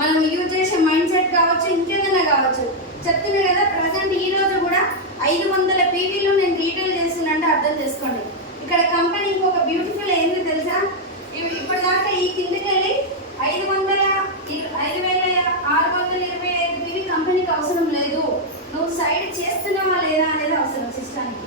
మనం యూజ్ చేసే మైండ్ సెట్ కావచ్చు, ఇంకేదైనా కావచ్చు. చెప్తున్నా కదా, ప్రజెంట్ ఈ రోజు కూడా 500 పీవీలు నేను రీటైల్ చేస్తున్నంటే అర్థం చేసుకోండి. ఇక్కడ కంపెనీ ఇంకొక బ్యూటిఫుల్ ఏంది తెలుసా? ఇప్పటిదాకా ఈ కిందకి వెళ్ళి 5,625 పీవీ కంపెనీకి అవసరం లేదు, నువ్వు సైడ్ చేస్తున్నావా లేదా అనేది అవసరం సిస్టానికి.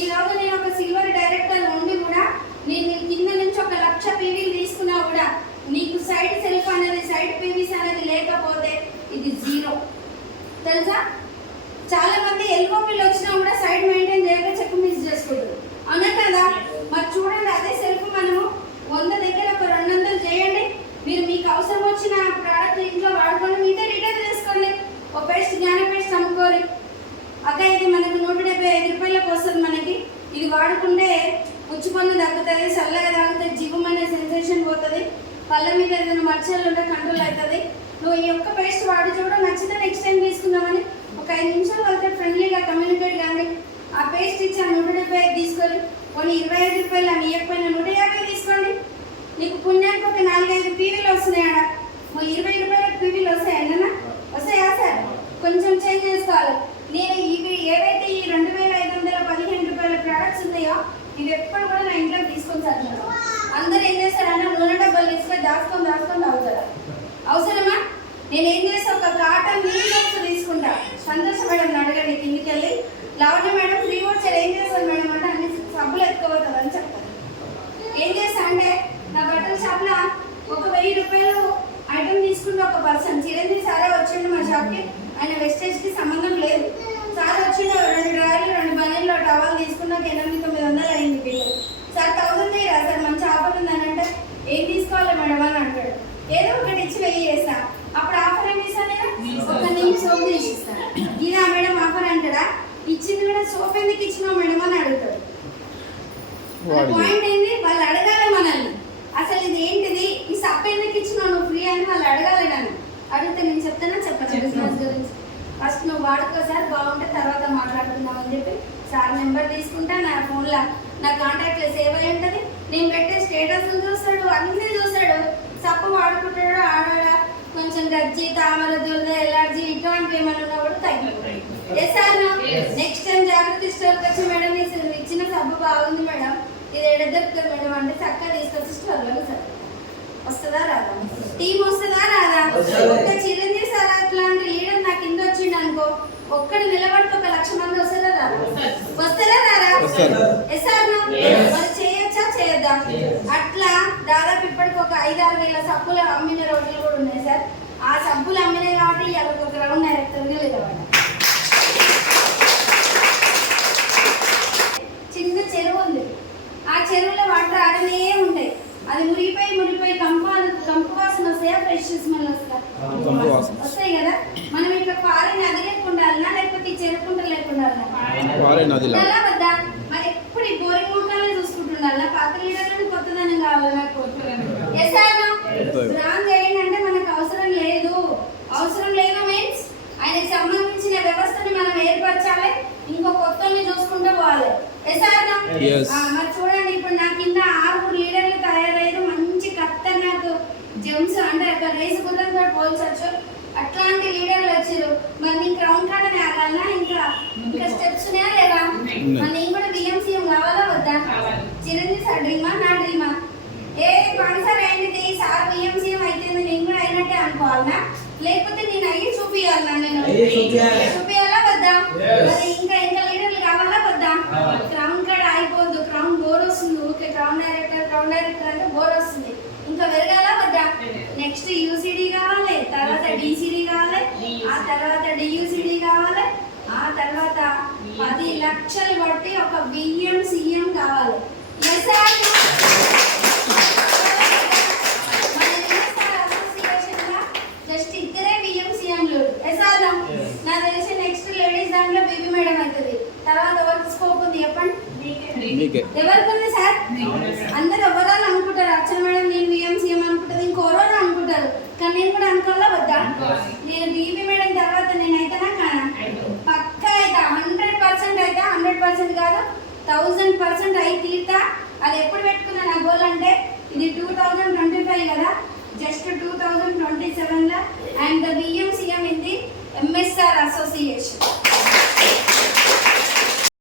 ఈ రోజు నేను ఒక సిల్వర్ డైరెక్టర్ ఉండి కూడా నేను కింద నుంచి 1,00,000 పీవీలు తీసుకున్నా కూడా నీకు సైడ్ సెల్ఫ్ అనేది, సైడ్ పీవీస్ అనేది లేకపోతే ఇది జీరో, తెలుసా? చాలా మంది ఎల్ఓపీలు వచ్చినా కూడా సైడ్ మెయింటైన్ చేయక చెక్ మిస్ చేసుకుంటారు, అవునా కదా? మరి చూడండి, అదే సెల్ఫ్ మనము 100 దగ్గర ఒక 200 చేయండి, మీరు మీకు అవసరం వచ్చిన ప్రోడక్ట్ ఇంట్లో వాడుకొని మీతో రిటర్న్ చేసుకోండి. ఒక పేస్ట్ జ్ఞాన పేస్ట్ అమ్ముకోరు అక్క, ఇది మనకు 175 రూపాయలకు వస్తుంది, మనకి ఇది వాడుకుంటే పుచ్చుపన్ను తగ్గుతుంది, చల్లగా తాగుతుంది, జీవమైన సెన్సేషన్ పోతుంది, పళ్ళ మీద ఏదైనా మచ్చలు ఉంటే కంట్రోల్ అవుతుంది. నువ్వు ఈ ఒక్క పేస్ట్ వాడి చూడ, నచ్చితే నెక్స్ట్ టైం తీసుకుందామని ఒక 5 నిమిషాలు వాళ్ళతో ఫ్రెండ్లీగా కమ్యూనికేట్ కానీ ఆ పేస్ట్ ఇచ్చి 175 తీసుకొని కొన్ని 25 రూపాయలు అని ఇవ్వకపోయినా 150 తీసుకోండి, నీకు పుణ్యానికి ఒక 4-5 పీవీలు వస్తున్నాయి. ఆడ 20 రూపాయలకు పీవీలు వస్తాయన్నా? వస్తాయా సార్? కొంచెం చేంజ్ చేసుకోవాలి. నేను ఇవి ఏవైతే ఈ 2,515 రూపాయల ప్రోడక్ట్స్ ఉన్నాయో ఇవి ఎప్పుడు కూడా నా ఇంట్లో తీసుకొని సార్. అందరూ ఏం చేస్తారన్నా, నూనె డబ్బాలు తీసుకొని దాచుకొని తాగుతారా? అవసరమా? నేను ఏం చేస్తా, ఒక కాటన్ నీళ్ళు బాక్స్ తీసుకుంటా. సంతోష మేడం అడగండి కిందికి వెళ్ళి, లావణ్య మేడం ఫ్రీ వచ్చారు ఏం చేస్తారు మేడం అంటే అన్ని సబ్బులు ఎత్తుకోబోతుంది అని చెప్తాను. ఏం చేస్తా అంటే, నా బట్టల షాప్లో ఒక 1000 రూపాయలు ఐటమ్ తీసుకుంటే ఒక పర్సన్, చిరంజీవి సారే వచ్చిండు మా షాప్కి, ఆయన వెస్టేజ్కి సంబంధం లేదు, సార్ వచ్చిండు 2 డ్రాయర్లు 2 బనీళ్ళు టవల్ తీసుకున్నాక 800-900 అయింది బిల్లు. సార్ 1000 తీరా సార్, మంచి ఆఫర్ ఉందని అంటే, ఏం తీసుకోవాలి మేడం అని అంటాడు. ఏదో ఒకటి ఇచ్చి 1000 చేస్తా. అప్పుడు ఆఫర్ ఏమి ఇస్తాను నేను, ఒక నీళ్ళు సోప్ తీసి ఇస్తాను. దీనా మేడం ఆఫర్ అంటాడా? ఇచ్చింది కూడా సోప్ ఎందుకు ఇచ్చినావు మేడం అని అడుగుతాడు. పాయింట్ ఏంటి, వాళ్ళు అడగాలి మనల్ని, అసలు ఇది ఏంటిది, ఈ సప్ ఎందుకు అడిగితే నేను చెప్తానా చెప్పను బిజినెస్ గురించి. ఫస్ట్ నువ్వు వాడుకో సార్, బాగుంటే తర్వాత మాట్లాడుకుందాం అని చెప్పి సార్ నెంబర్ తీసుకుంటా. నా ఫోన్లో నా కాంటాక్ట్లో సేవ్ అయి ఉంటుంది. నేను పెట్టే స్టేటస్ చూస్తాడు, అన్నీ చూస్తాడు. సబ్బు వాడుకుంటాడు, ఆడాడా కొంచెం గజ్జి, తామర, దురద, ఎలర్జీ ఇటువంటి ఏమైనా ఉన్నా కూడా తగ్గిపోతాయి. నెక్స్ట్ టైం జాగ్రత్త స్టోర్కి వచ్చి మేడం ఇచ్చిన సబ్బు బాగుంది మేడం, ఇది ఎడ దొరుకుతుంది మేడం అంటే చక్కగా తీసుకొచ్చి స్టోర్లో సార్ వస్తుందా రాదా? టీం వస్తుందా రాదా? ఒక్క చిరంజీవి సార్ అట్లాంటి లీడర్ నాకు కింద వచ్చిండు అనుకో, ఒక్కడు నిలబడితే 1,00,000 మంది వస్తారా రాదా? వస్తారా రారా? మరి చేయొచ్చా చేయొద్దా? అట్లా దాదాపు ఇప్పటికి ఒక 5-6 వేల సబ్బులు అమ్మిన రోజులు కూడా ఉన్నాయి సార్. ఆ సబ్బులు అమ్మినాయి కాబట్టి అదొక ఒక రౌండ్ డైరెక్టర్గా లేదన్నమాట. చిన్న చెరువు ఉంది, ఆ చెరువులో వాటర్ ఆడనే ఉంటాయి. అది మురిగిపోయి కంపు వాసన వస్తాయా, ఫ్రెష్ స్మెల్ వస్తాయి కదా. మనం ఇట్లా పారే నది లేకుండా లేకపోతే చెరుకుంట లేకుండా వద్దా? మరి ఎప్పుడు ఈ బోరింగ్ ముఖాలను చూసుకుంటుండాలా? పాత లీడర్లను కొత్తదనం కావాలి నాకు. రాంగ్ ఏంటంటే మనకు అవసరం లేదు. అవసరం లేదు మీన్స్ ఆయనకు సంబంధించిన వ్యవస్థని మనం ఏర్పరచాలి, ఇంకో కొత్తని చూసుకుంటూ పోవాలి. మరి చూడండి, ఇప్పుడు నా కింద 6 లీడర్లు తయారయ్యారు. మంచి ఖతర్నాక్ జెమ్స్ అంటే ఒక రేసు గుర్రంతో పోల్చచ్చు అట్లాంటి లీడర్లు వచ్చారు. మరి నేను క్రౌన్ కార్డ్ ఆగాలనా, ఇంకా స్టెప్స్ ఉన్నాయా లేదా? మరి నేను కూడా బిఎంసీఎం కావాలా వద్దా? చిరంజీవి సార్ డ్రీమా, నా డ్రీమా? ఏ పని సార్ ఏంటిది సార్ బిఎంసీఎం అయితే నేను కూడా అయినట్టే అనుకోవాలనా, లేకపోతే నేను అయ్యి చూపియాలనా? నేను చూపియాలా వద్దా? మరి ఇంకా లీడర్లు కావాలా వద్దా? క్రౌన్ కార్డ్ అయిపోద్దు, క్రౌన్ బోర్ వస్తుంది. ఓకే, క్రౌన్ డైరెక్టర్ అంటే బోర్ వస్తుంది. ఇంకా పెరగాలా వద్దా? నెక్స్ట్ యూసిడి కావాలి, తర్వాత డిసిడి కావాలి, ఆ తర్వాత డియూసిడి కావాలి, ఆ తర్వాత 10 లక్షలు కొట్టి ఒక బిఎంసీఎం కావాలి. జస్ట్ ఇద్దరే బిఎంసీఎంలు. నాకు తెలిసి నెక్స్ట్ లేడీస్ దాంట్లో బేబీ మేడం అవుతుంది. తర్వాత ఎవరికి స్కోప్ ఉంది చెప్పండి? ఎవరికి ఉంది సార్? అందరు ఎవరాలు అనుకుంటారు, అచ్చల మేడం నేను బిఎంసీఎం అనుకుంటుంది, ఇంకోరోజు అనుకుంటారు. కానీ నేను కూడా అనుకోవాలా వద్దా? నేను బీబీ మేడం తర్వాత నేను అయితేనా కానా? పక్కా అయితే 100% అయితే 100% కాదు 1000% అయి తీరుతా. అది ఎప్పుడు పెట్టుకున్నా నా గోల్ అంటే ఇది 2025 కదా, జస్ట్ 2027లో and the BMCM in the MSR association.